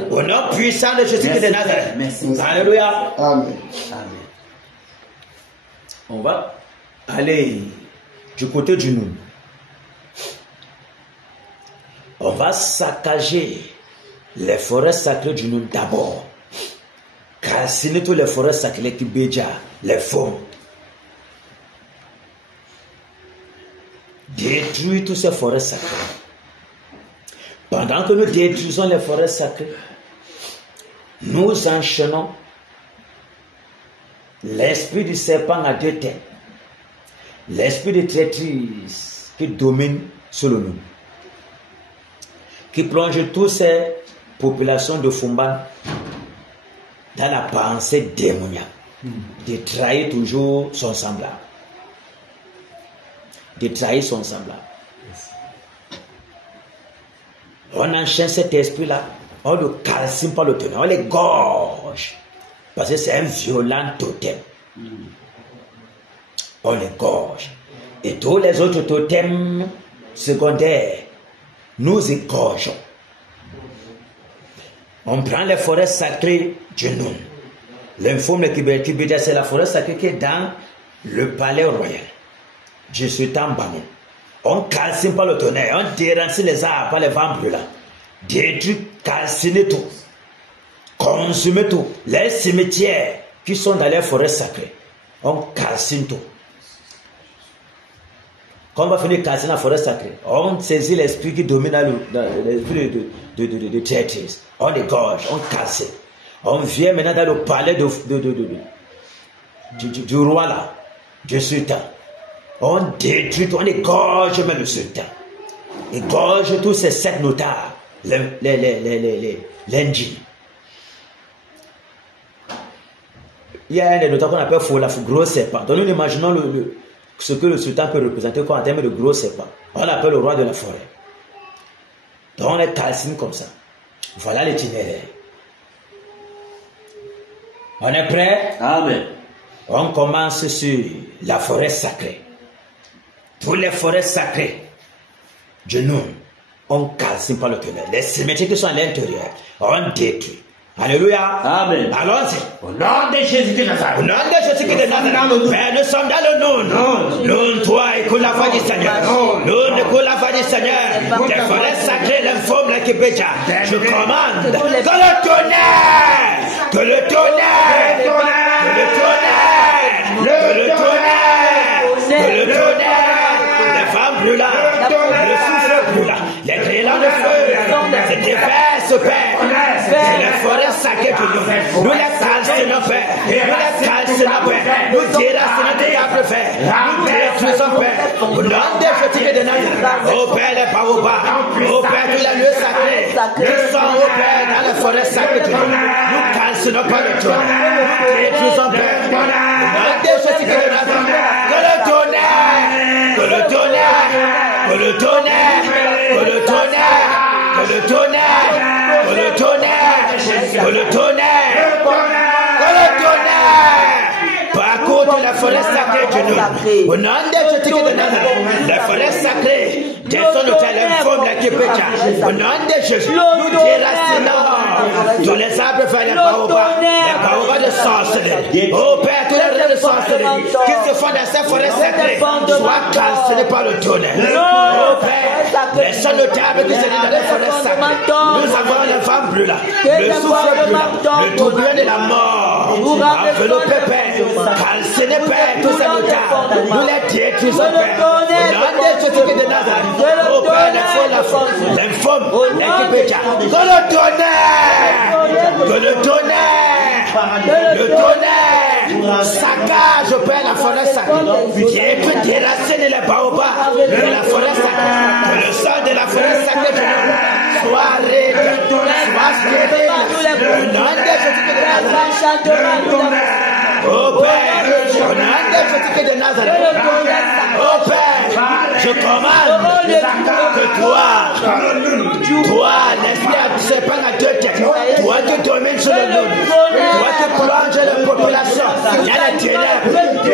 Au nom puissant de Jésus-Christ de Nazareth. Alléluia. Amen. On va aller du côté du Noun. On va saccager les forêts sacrées du Noun d'abord. Calciner toutes les forêts sacrées qui béja, les faunes. Détruire toutes ces forêts sacrées. Pendant que nous détruisons les forêts sacrées, nous enchaînons l'esprit du serpent à deux têtes, l'esprit de traîtrise qui domine sur le Noun, qui plonge toutes ces populations de Fumban dans la pensée démoniaque, de trahir toujours son semblable. De trahir son semblable. On enchaîne cet esprit-là, on le calcine par le tonnerre, on les gorge, parce que c'est un violent totem. On les gorge. Et tous les autres totems secondaires, nous égorgeons. On prend les forêts sacrées du Noun. L'informe Kibédia, c'est la forêt sacrée qui est dans le palais royal du sultan Bamon. On calcine par le tonnerre, on dérancine les arbres par les vents brûlants. Détruit, calcine tout. Consume tout. Les cimetières qui sont dans les forêts sacrées, on calcine tout. Quand on va finir de calciner la forêt sacrée, on saisit l'esprit qui domine l'esprit de traîtrise. On égorge, on calcine. On vient maintenant dans le palais du roi là, du sultan. On détruit, on égorge même le sultan. Égorge tous ces 7 notables, l'Indie. Il y a un des notables qu'on appelle Folaf, gros serpent. Donc nous imaginons ce que le sultan peut représenter en termes de gros serpent. On l'appelle le roi de la forêt. Donc on les calcine comme ça. Voilà l'itinéraire. On est prêt? Amen. On commence sur la forêt sacrée. Toutes les forêts sacrées de nous, on calcine par le tonnerre. Les cimetières qui sont à l'intérieur, on détruit. Alléluia. Amen. Allons-y. Au nom de Jésus de Nazareth. Au nom de Jésus de Nazareth. Père, nous sommes dans le nom. Nous, toi, écoute la voix du Seigneur. Nous, écoute la voix du Seigneur. Des forêts sacrées, l'informe, la Kibéja. Je commande que le tonnerre, que le tonnerre, que le tonnerre, que le tonnerre, que le tonnerre, les femmes brûlent, le souffle brûle, les grêlons de feu, se déversent, Père. C'est la forêt sacrée de nous. Nous la calcinons, Père. Nous la calcinons, Père. Nous déracinons tes arbres, Père. Nous détruisons, Père. Au nom de Jésus de Nazareth. Ô Père, les baobabs. Ô Père, tous les lieux sacrés. Nous sommes, ô Père, dans la forêt sacrée de nous. Nous calcinons par le trône. Nous détruisons, Père. Au nom de Jésus de Nazareth. Que le tonnerre. Que le tonnerre. Que le tonnerre. Que le tonnerre. Que le tonnerre. Que le tonnerre, que le tonnerre, que le tonnerre, parcourt la forêt sacrée de nous. Au nom de Jésus de Nazareth, la forêt sacrée, descend au tel informe la Kipécha. Au nom de Jésus, nous déracinons tous les arbres vers les baobabs de sorcellerie. Oh Père, tous les rêves de sorcellerie qui se font dans cette forêt sacrée, soient calcinés par le tonnerre. Oh Père, les sons notables qui se disent dans les forêts sacrées, nous avons les femmes brûlantes, le souffle brûlant, le tourbillon de la mort. Enveloppez, Père, calcinez, Père, tous ces notables. Nous les détruisons, Père. Au nom de Jésus de Nazareth. Oh Père, l'informe, l'équipéja. Que le tonnerre, que le tonnerre, le tonnerre saccage, Père, la forêt sacrée. Qui peut déraciner les baobabs de la forêt sacrée. Que le sang de la forêt sacrée de nous soit réglé, soit stérile. Au nom de Jésus de Nazareth. Oh Père, au nom de Jésus de Nazareth. Oh Père, je commande que toi, l'esprit à serpent à deux têtes, toi qui domines sur le monde, toi qui plonges la population dans la ténèbres,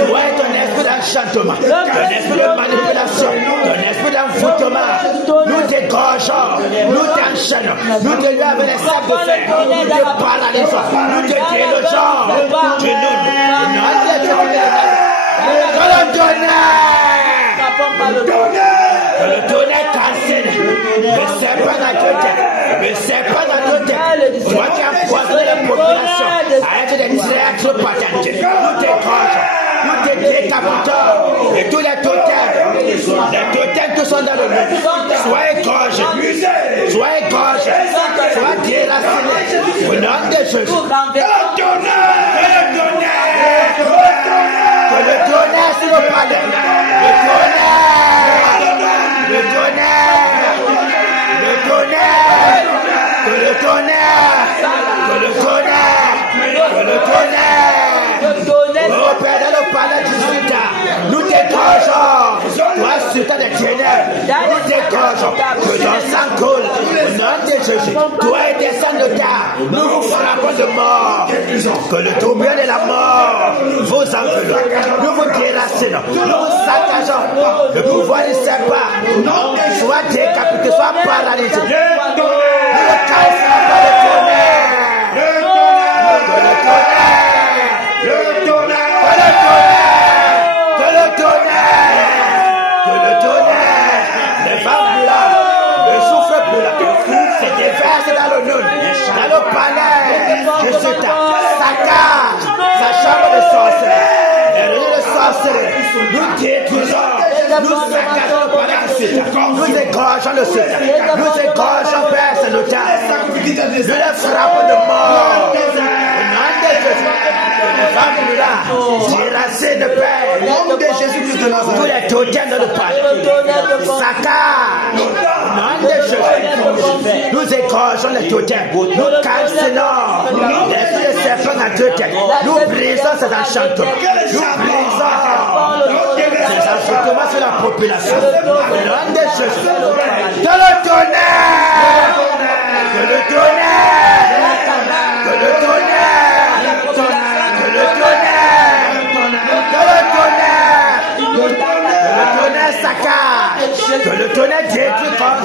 toi et ton esprit d'enchantement, ton esprit de manipulation, ton esprit d'envoûtement, nous t'égorgeons, nous t'enchaînons, nous te lions avec les sacs de fer, nous te paralysons, nous te délogeons du nous. Le tonnerre calcine, le serpent dans deux têtes, le serpent dans deux têtes, toi qui as poisonné la population, arrête de traître patenté, nous t'égorgeons, nous te décapitons, et tous les totems qui sont dans le monde, sois égorgés, sois déracinés, au nom de Jésus. Que le tonnerre sur le palais, le tonnerre, que le tonnerre, oh Père, dans le palais du Sultan, nous t'égorgeons, toi Sultan des ténèbres, nous t'égorgeons, que ton sang coule, au nom de Jésus, toi et tes sangs de terre, nous vous frappons de mort, que le tourbillon de la mort vous enveloppe, nous vous déracinons, nous vous saccageons, le pouvoir du serpent, soit décapité, soit paralysé, nous le calcinons par le tonnerre, dans le palais de Satan, sa chambre de sorcellerie, les réunions de sorcellerie, nous détruisons, nous saccageons le palais de Satan, nous égorgeons le Satan, nous égorgeons Père c'est le temps, nous les frappons de mort, au nom de Jésus, les femmes là, déracines de Père, au nom de Jésus de Nazareth, tous les totems dans le palais, saccage, au nom de Jésus, nous égorgeons les totems, nous calcinons les serpents à deux têtes, nous brisons ces enchantements, nous brisons ces enchantements sur la population, au nom de Jésus, que le tonnerre, que le tonnerre, que le tonnerre, que le tonnerre, que le tonnerre saccage, que le tonnerre détruit comme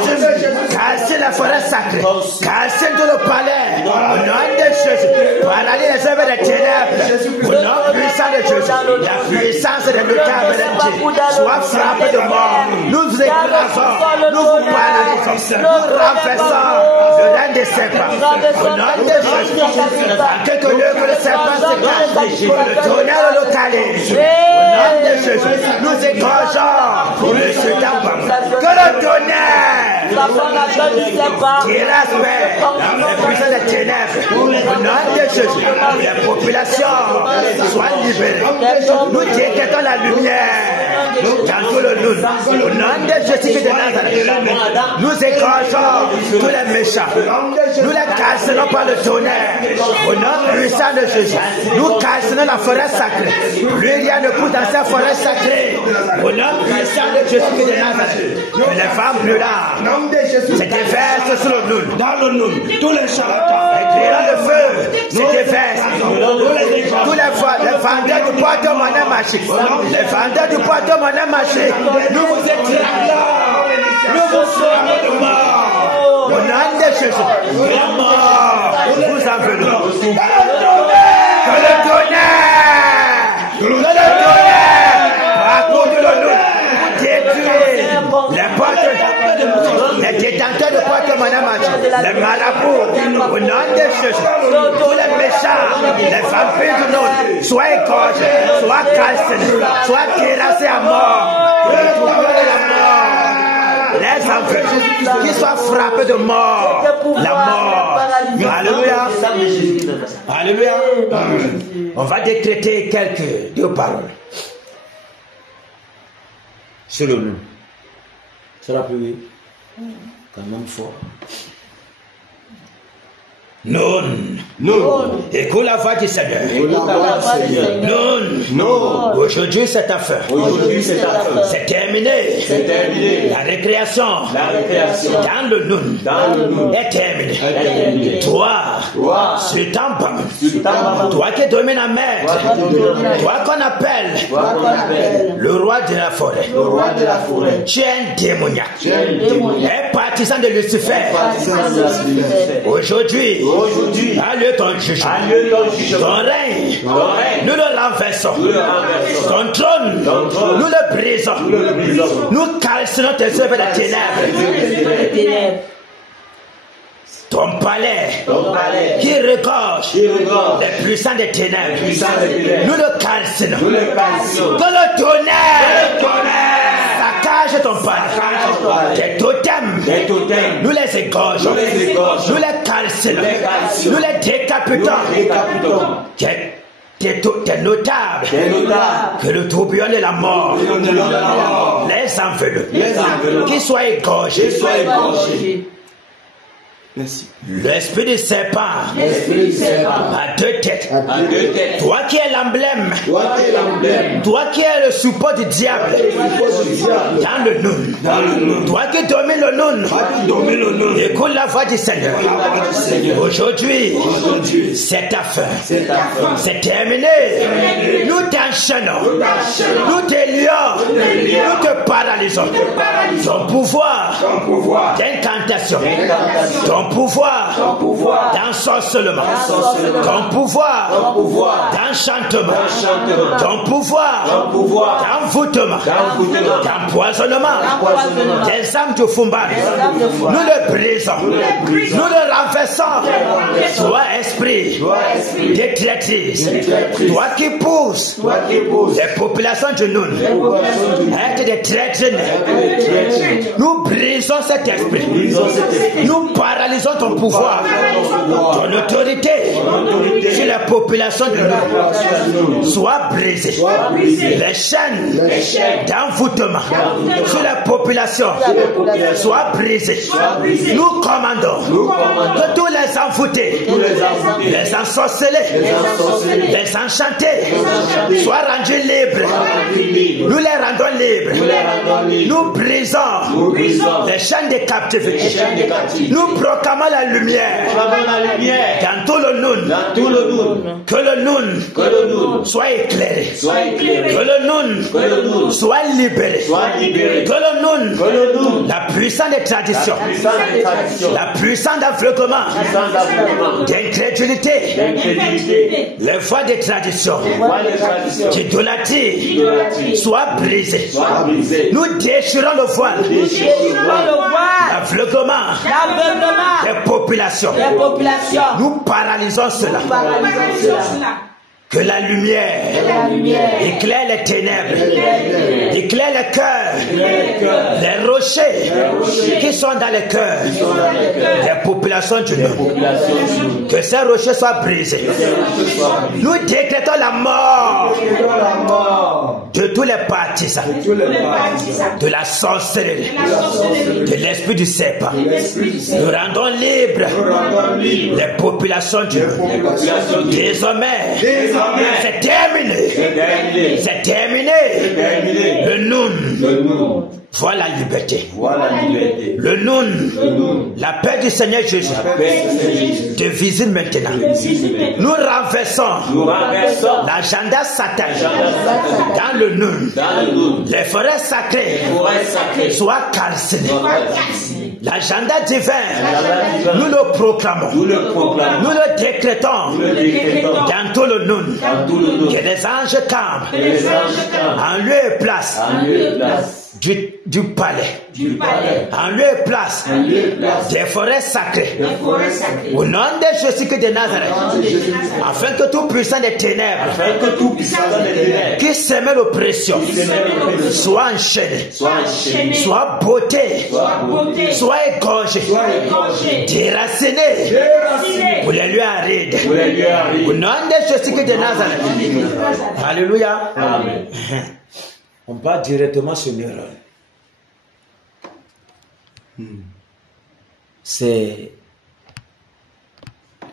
casser la forêt sacrée, casser tout le palais, au nom de Jésus, paralyser les œuvres des ténèbres, au nom puissant de Jésus, la puissance des notables de Dieu, soit frappée de mort, nous écrasons, nous vous paralysons, nous renversons le règne des serpents, au nom de Jésus, que le serpent se cache, le tonnerre le localise, au nom de Jésus, nous égorgeons le serpent, que le tonnerre qui respecte la puissance des ténèbres, au nom de Jésus, les populations soient libérées, nous décrétons la lumière dans tout le monde, au nom de Jésus de Nazareth, nous égorgeons tous les méchants, nous les cassons par le tonnerre, au nom puissant de Jésus, nous cassons la forêt sacrée, plus rien ne pousse dans cette forêt sacrée, au nom puissant de Jésus de Nazareth, les femmes plus là, se déversent sur le Noun, dans le Noun, tous les charlatans, éclairant le feu, se déversent, tous les vendeurs du porte-monnaie magique, les vendeurs du porte-monnaie magique, nous vous étranglons, nous vous sauvons de mort, au nom de Jésus, la mort, nous en venons, que le tonnerre, parcours de l'eau, détruire les portes, les détenteurs de porte-monnaie magique, les marabouts, au nom de Jésus, tous les méchants, les vampires du nom, soient égorgés, soient calcinés, soient terrassés à mort, les enfants qui soient frappés de mort, la mort. Alléluia. Alléluia. On va décréter deux paroles sur le nom. Ça va plus quand même fort. Non. Écoute la voix du Seigneur. Non. Aujourd'hui c'est ta fin. C'est terminé. La récréation. Dans le nom est terminée. Toi, sur ton banc. Toi qui domines la mer. Toi qu'on appelle le roi de la forêt. Tu es un démoniaque. Un partisan de Lucifer. Aujourd'hui, a lieu ton jugement. Ton règne, nous le renversons. Ton trône, nous le brisons. Nous calcinons tes œuvres de ténèbres. Ton palais qui regorge les puissants des ténèbres, nous le calcinons. Que le tonnerre saccage ton palais. Tes totems, nous les égorgeons, nous les calcinons, nous les décapitons. Tes notables, que le tourbillon de la mort les enveloppe, qu'ils soient égorgés. Merci. L'esprit du serpent a deux têtes. Toi qui es l'emblème, toi qui es le support du diable, dans le nom, toi qui domines le nom, écoute la voix du Seigneur. Aujourd'hui, c'est ta fin. C'est terminé. Nous t'enchaînons, nous t'élions, nous te paralysons. Ton pouvoir d'incantation, ton pouvoir d'ensorcellement, ton pouvoir d'enchantement, ton pouvoir d'envoûtement, d'empoisonnement, des âmes de Fumba, nous le brisons, nous le renversons. Toi esprit de traîtrise, toi qui pousses les populations du Noun être des traîtres, nous brisons cet esprit, nous paralysons ton pouvoir, ton autorité sur la population de l'eau soit brisée. Les chaînes d'envoûtement sur la population soient brisées. Nous commandons que tous les envoûtés, les ensorcelés, les enchantés soient rendus libres. Nous les rendons libres. Nous brisons les chaînes de captivité. Nous proclamons proclamons la lumière. Dans tout le noun. Que le noun soit éclairé. Que le noun soit libéré. Que le noun, la puissance des traditions, la puissance d'aveuglement, d'incrédulité, les voies des traditions, d'idolâtrie, soit brisées. Nous déchirons le voile, l'aveuglement des populations. Nous paralysons cela. Que la lumière éclaire les ténèbres, éclaire les cœurs, les rochers qui sont dans les cœurs des populations du monde. Que ces rochers soient brisés. Nous décrétons la mort de tous les partisans, de la sorcellerie, de l'esprit du serpent. Nous rendons libres les populations du monde. Désormais, c'est terminé. C'est terminé. Le noun. Voilà la liberté. Le noun. La paix du Seigneur Jésus. Te visite maintenant. Nous renversons l'agenda satanique dans le noun. Les forêts sacrées soient calcinées. L'agenda divin, nous le proclamons. Nous le décrétons dans tout le noun. Que les anges campent en lieu et place du palais, en lieu et place des forêts sacrées, au nom de Jésus de Nazareth, afin que tout puissant des ténèbres qui sème l'oppression soit enchaîné, soit botté, soit égorgé, déraciné pour les lieux arides, au nom de Jésus de Nazareth. Alléluia. Amen. On part directement sur Néron. C'est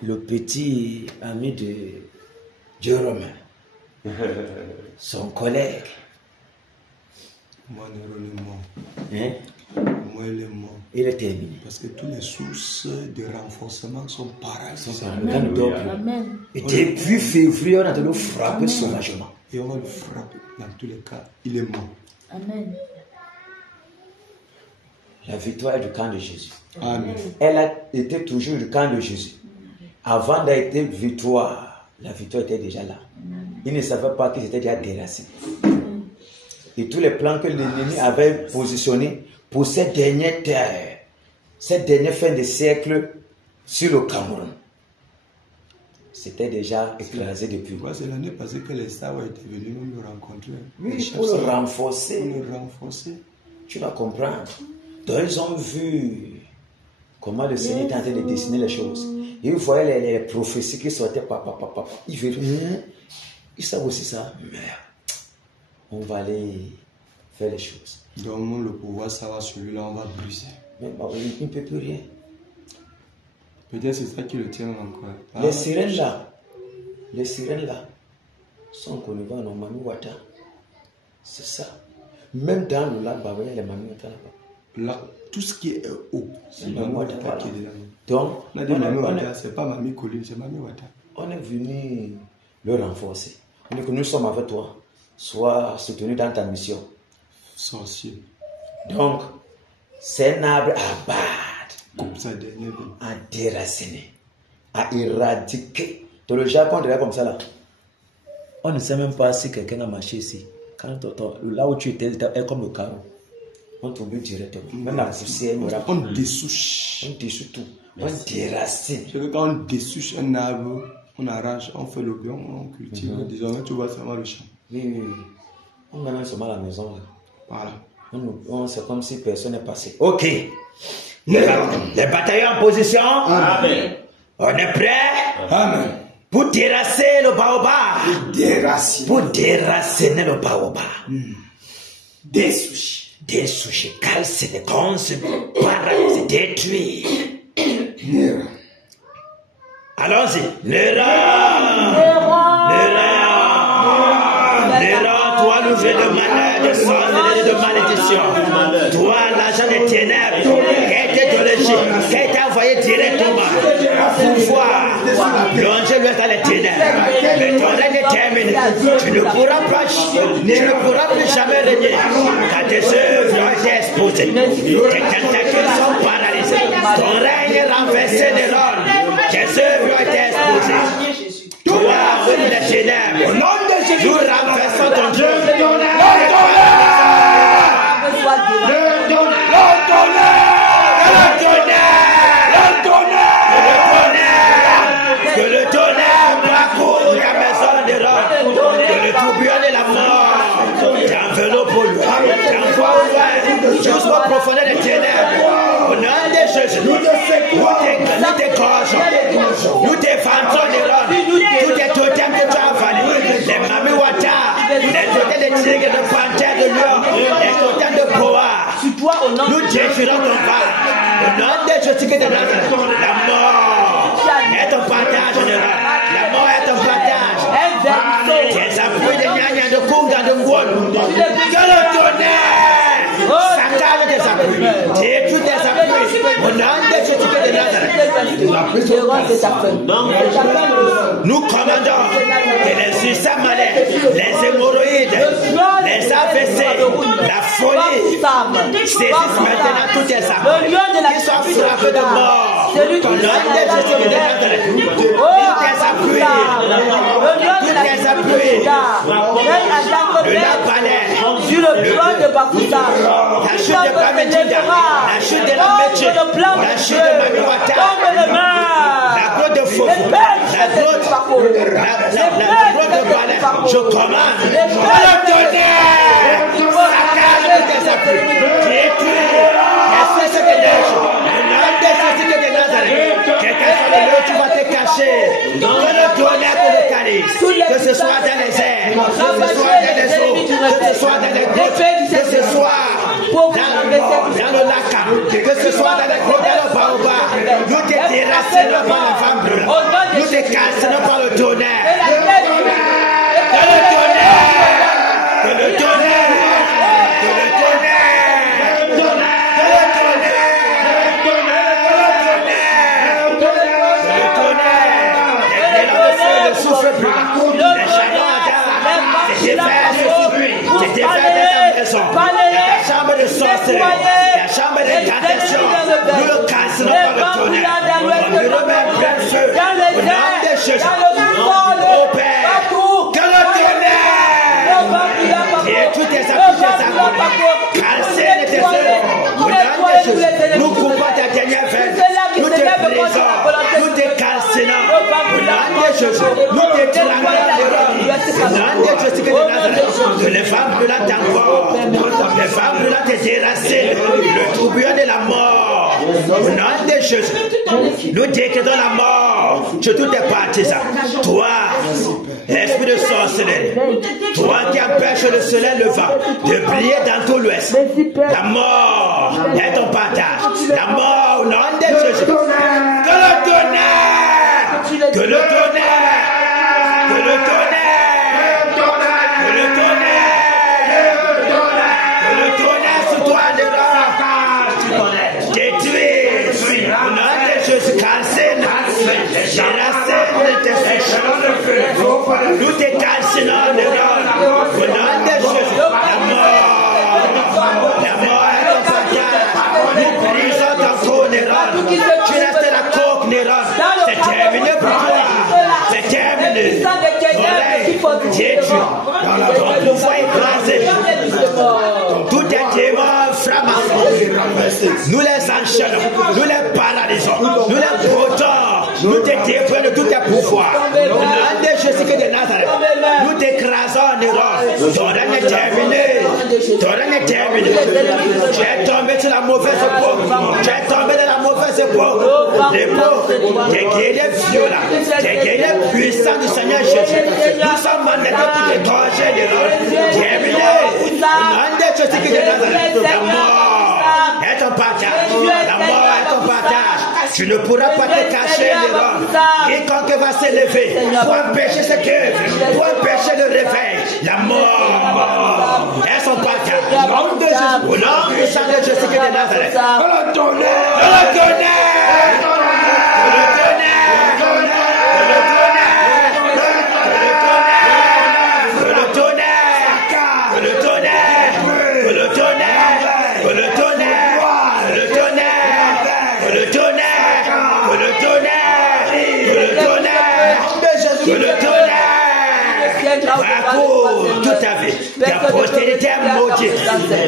le petit ami de Jérôme, son collègue. Moi, Néron est mort. Hein? Moi, il est mort. Il est terminé. Parce que toutes les sources de renforcement sont paralysées. Amen. Et depuis février, on a de nous frapper sauvagement. Et on va le frapper. Dans tous les cas, il est mort. Amen. La victoire est du camp de Jésus. Amen. Elle a été toujours du camp de Jésus. Avant d'être victoire, la victoire était déjà là. Il ne savait pas qu'ils étaient déjà déracinés. Et tous les plans que l'ennemi avait positionnés pour cette dernière terre, cette dernière fin de siècle sur le Cameroun, c'était déjà écrasé depuis. C'est l'année passée que les stars étaient venus nous le rencontrer. Oui, pour le renforcer. Pour le renforcer. Tu vas comprendre. Donc ils ont vu comment le Seigneur était en train de dessiner les choses. Et ils voyaient les prophéties qui sortaient. Ils veulent. Ils savent aussi ça. Merde. On va aller faire les choses. Donc le pouvoir, ça va celui-là, on va briser. Mais il ne peut plus rien. Peut-être c'est ça qui le tient encore. Les sirènes là sont connues dans nos Mami Wata. C'est ça. Même dans le lac Baba, il y a les Mami Wata là-bas. Là, tout ce qui est haut, c'est Mami Wata qui est dedans. Donc, on a dit Mami Wata, c'est pas Mami Colline, c'est Mami Wata. On est venu le renforcer. On dit que nous sommes avec toi. Sois soutenu dans ta mission. Sorcier. Donc, c'est un arbre à battre, comme ça, à déraciner, à éradiquer. Dans le Japon, on dirait comme ça là. On ne sait même pas si quelqu'un a marché ici. Quand là où tu étais est comme le carreau. On tombe directement. Même la poussière, on dessouche. On dessout tout. On déracine. C'est que quand on dessouche un arbre, on arrache, on fait le bien, on cultive. Désormais, tu vois seulement le champ. Oui. On met même seulement la maison là. Voilà. C'est comme si personne n'est passé. Ok. Les bataillons en position. Amen. On est prêt. Amen. Pour terrasser le baobab. Pour déraciner le baobab. Dessoucher, calciner, consommer, paralyser, détruire. Allons-y. Néron, toi enlevé de malheur, de sorcellerie, de malédiction. Toi, l'agent des ténèbres, qui a été de l'Égypte, qui a été envoyé directement pour pouvoir plonger l'ouest dans les ténèbres. Mais ton règne est terminé. Tu ne pourras plus jamais régner. Car tes œuvres ont été exposées. Tes tentacules sont paralysés. Ton règne est renversé de l'ordre. Tes œuvres ont été exposées. Toi, venez les ténèbres. Nous renversons ton Dieu. Que le tonnerre parcourt la maison de l'homme. Que le tourbillon et la mort t'enveloppent pour lui. T'envoie au loin, jusqu'au profondeur des ténèbres. Au nom de Jésus, nous t'égorgeons, nous t'éventrons de l'homme. Tous les totems que tu as avalés, les mamiwata, les totems de tigres, de panthères, de lions, les totems de boa, nous détruirons ton pas. Au nom de Jésus de Nazareth, la mort est ton partage général. La mort est ton partage. Tes appuis de Nyanya, de Kunga, de Mwol. Que le tonnerre saccage tes appuis. Détruis tes appuis. Au nom de Jésus de Nazareth. Nous commandons que les systèmes malais, les hémorroïdes, les AVC, la folie saisissent maintenant toutes tes âmes. Qu'ils soient frappés de mort. Au nom de Jésus de Nazareth. Tes appuis. Tes appuis. Le lapalais. Sur le trône de Bakuta. La chute de Pamedida. La chute de la Métier. La chute de Maniwata. La grotte de Fofo. La grotte de Balais. Je commande. Le tonnerre. Saccage tes appuis. Détruis. Espèce de neige. Quelqu'un sur le lieu, tu vas te cacher. Que le tonnerre te localise. Que ce soit dans les airs, que ce soit dans les eaux, que ce soit dans les grottes, que ce soit dans le lac, que ce soit dans les grottes, dans le baobab. Nous te déracinons par la femme bleue. Nous te casserons par le tonnerre. Que le tonnerre. Que le tonnerre. Que le tonnerre. Souffle plus. Les jalons dans ta chambre de sorcellerie, la chambre d'incantation. Nous le cassons par le tonnerre. On lui remet plein de feu. Au nom de Jésus. Au Père. Que le tonnerre. Et tous tes appuis, casser tes œuvres. Au nom de Jésus. Nous coupons ta dernière veine. Nous te brisons. Nous te cassons. Au nom de Jésus. Nous te trahissons. Au nom de Jésus de Nazareth. Les femmes brûlantes encore. Les femmes brûlantes te déracinent. Le tourbillon de la mort. Au nom de Jésus. Nous décrétons la mort sur tous tes partisans. Toi, esprit de sorcellerie. Toi qui empêches le soleil levant de briller dans tout l'ouest. La mort est ton partage. La mort au nom de Jésus. Que le tonnerre. Que le tonnerre. Que le tonnerre. Que le tonnerre. Que le tonnerre sur toi de l'or. Détruis. Au nom de Jésus. Calcine. Nous te calcinons de l'or. Au nom de Jésus. La mort est ton partage. Nous brisons ton corps, Néron. Tu restes la coque, Néron. C'est terminé pour toi. C'est terminé. Détruit. Ton pouvoir écrasé. Tout est démon framassant. Nous les enchaînons. Nous les paralysons. Nous les brotons. Nous te dépouillons de tous tes pouvoirs. Au nom de Jésus de Nazareth. Nous t'écrasons, Néron. Ton règne est terminé. Ton règne est terminé. Tu es tombé sur la mauvaise époque. Tu es tombé dans la mauvaise époque. L'époque des guerriers violents, des guerriers puissants du Seigneur Jésus. Nous sommes mandatés pour t'égorger, Néron. Terminé. Au nom de Jésus de Nazareth. La mort est ton partage. La mort est ton partage. Tu ne pourras pas te cacher l'erreur. Quiconque va s'élever pour empêcher cette œuvre, pour empêcher le réveil, la mort. Elles sont parties. Au nom de sang de Jésus de Nazareth. Le tonnerre. Tout à fait. Ta postérité est maudite.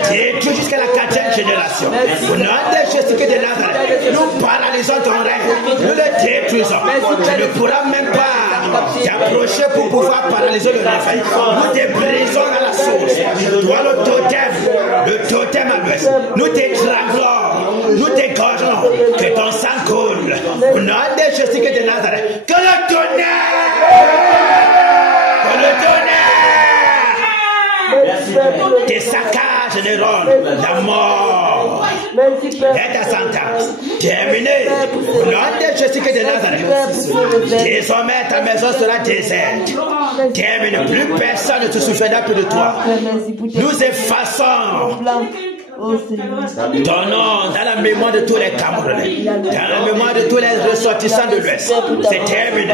Détruit jusqu'à la 4e génération. Au nom de Jésus de Nazareth, nous paralysons ton règne. Nous le détruisons. Tu ne pourras même pas t'approcher pour pouvoir paralyser le réveil. Nous te brisons à la source. Toi, le totem à l'ouest. Nous t'étranglons. Nous t'égorgeons. Que ton sang coule. Au nom de Jésus de Nazareth. Que le tonnerre! Tes saccages ne rendent la mort. Et ta sentence terminée. Au nom de Jésus de Nazareth. Désormais ta maison sera déserte. Terminé. Plus personne ne se souviendra plus de toi. Nous effaçons ton nom dans la mémoire de tous les Camerounais, dans la mémoire de tous les ressortissants de l'Ouest. C'est terminé.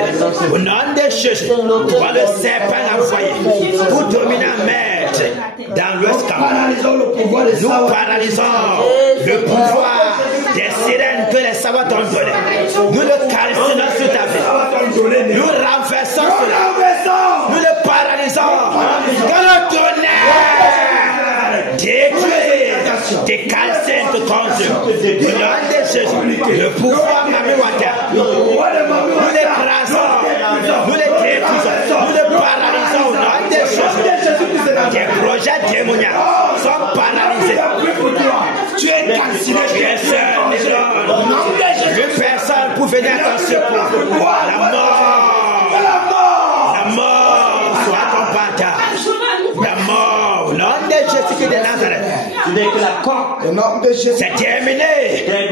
Au nom de Jésus, toi le serpent envoyé pour dominer un maître dans l'Ouest Cameroun. Nous paralysons le pouvoir des sirènes que les savants ont donné. Nous le calcinons sur ta vie. Nous renversons cela. Nous le paralysons. Dans le tonnerre détruit tes calcines de ton Dieu. Au nom de Jésus, le pouvoir Mamiwata, nous l'écrasons, nous les détruisons, nous les paralysons au nom de Jésus. Tes projets démoniaques sont paralysés. Tu es calciné, une personne pour venir à ton secours. La mort soit ton partage. La mort au nom de Jésus de Nazareth. C'est terminé.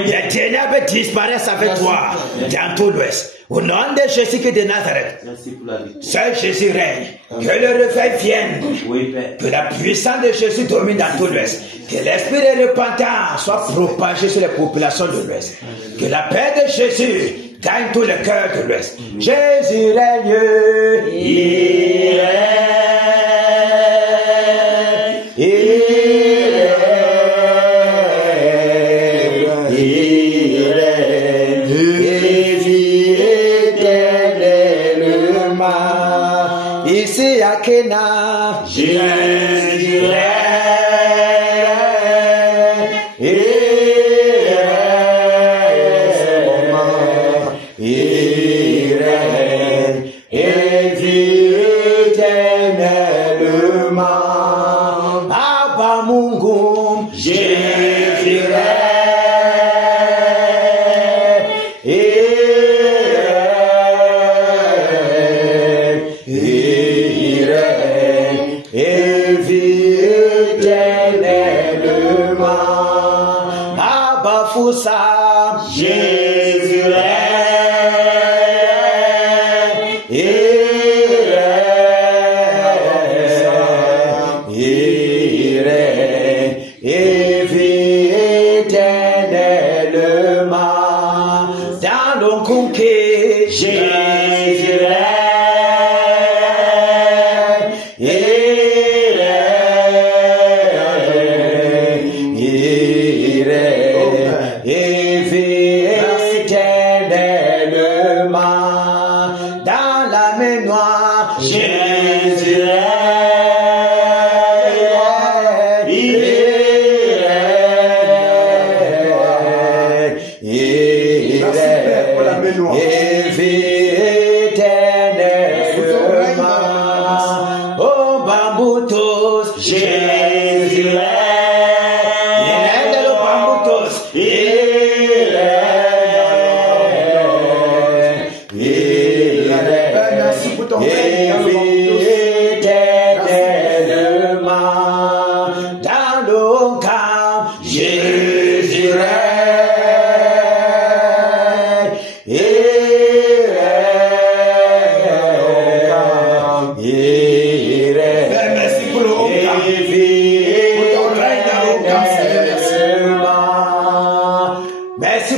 Les ténèbres disparaissent avec toi dans tout l'Ouest. Au nom de Jésus de Nazareth. Seul Jésus règne. Que le réveil vienne. Que la puissance de Jésus domine dans tout l'Ouest. Que l'esprit de repentance soit propagé sur les populations de l'Ouest. Que la paix de Jésus gagne tout le cœur de l'Ouest. Jésus règne. Il règne. Ici à Kena, Jésus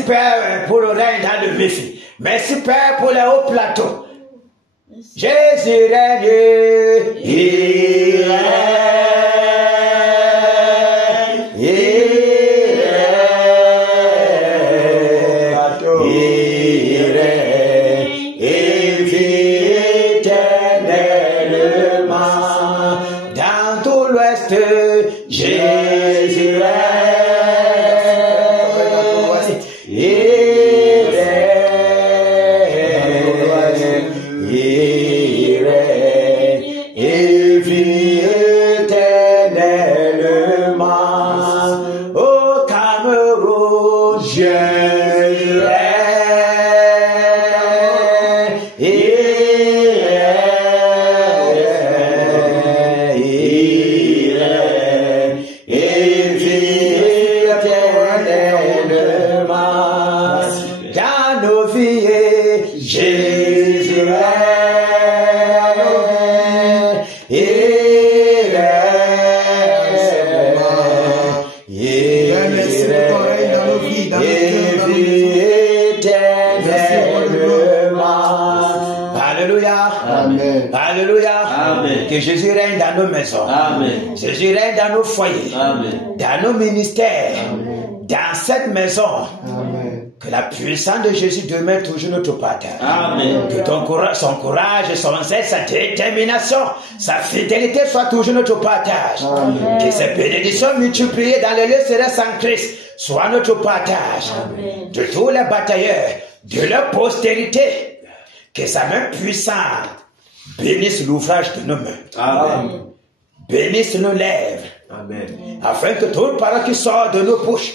Père, pour le règne dans le défi. Merci, Père, pour les hauts plateaux. Jésus règne, il Que Jésus règne dans nos maisons. Amen. Jésus règne dans nos foyers. Amen. Dans nos ministères. Amen. Dans cette maison. Amen. Que la puissance de Jésus demeure toujours notre partage. Amen. Que son courage, son zèle, sa détermination, sa fidélité soit toujours notre partage. Amen. Que ces bénédictions multipliées dans les lieux célestes en Christ soient notre partage. Amen. De tous les batailleurs, de leur postérité. Que sa main puissante bénisse l'ouvrage de nos mains. Amen. Bénisse nos lèvres. Amen. Afin que toute parole qui sort de nos bouches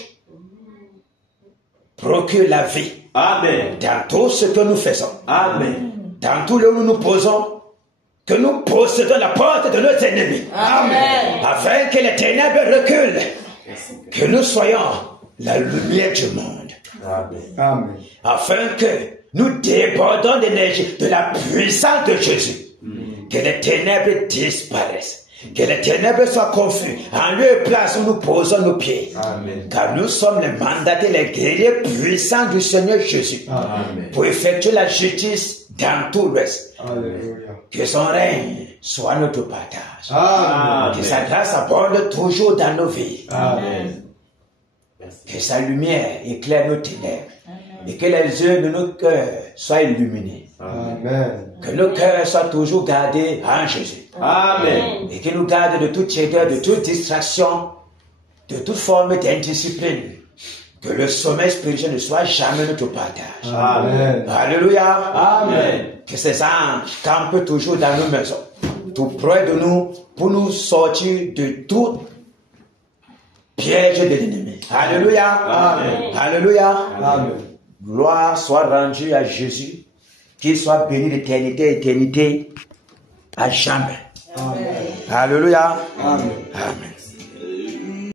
procure la vie. Amen. Dans tout ce que nous faisons. Amen. Dans tout le où nous nous posons, que nous possédons la porte de nos ennemis. Amen. Afin que les ténèbres reculent. Que nous soyons la lumière du monde. Amen. Amen. Afin que nous débordons d'énergie, de la puissance de Jésus. Que les ténèbres disparaissent. Que les ténèbres soient confuses en lieu et place où nous posons nos pieds. Amen. Car nous sommes les mandatés, les guerriers puissants du Seigneur Jésus. Amen. Pour effectuer la justice dans tout l'Ouest. Que son règne soit notre partage. Amen. Que sa grâce abonde toujours dans nos vies. Amen. Que sa lumière éclaire nos ténèbres. Amen. Et que les yeux de nos cœurs soient illuminés. Amen. Que nos cœurs soient toujours gardés en Jésus. Amen. Et qu'il nous garde de toute tiédeur, de toute distraction, de toute forme d'indiscipline. Que le sommeil spirituel ne soit jamais notre partage. Amen. Alléluia. Amen. Que ces anges campent toujours dans nos maisons, tout près de nous, pour nous sortir de tout piège de l'ennemi. Alléluia. Amen. Alléluia. Amen. Gloire soit rendue à Jésus, qu'il soit béni d'éternité à éternité, à jamais. Amen. Alléluia. Amen. Amen.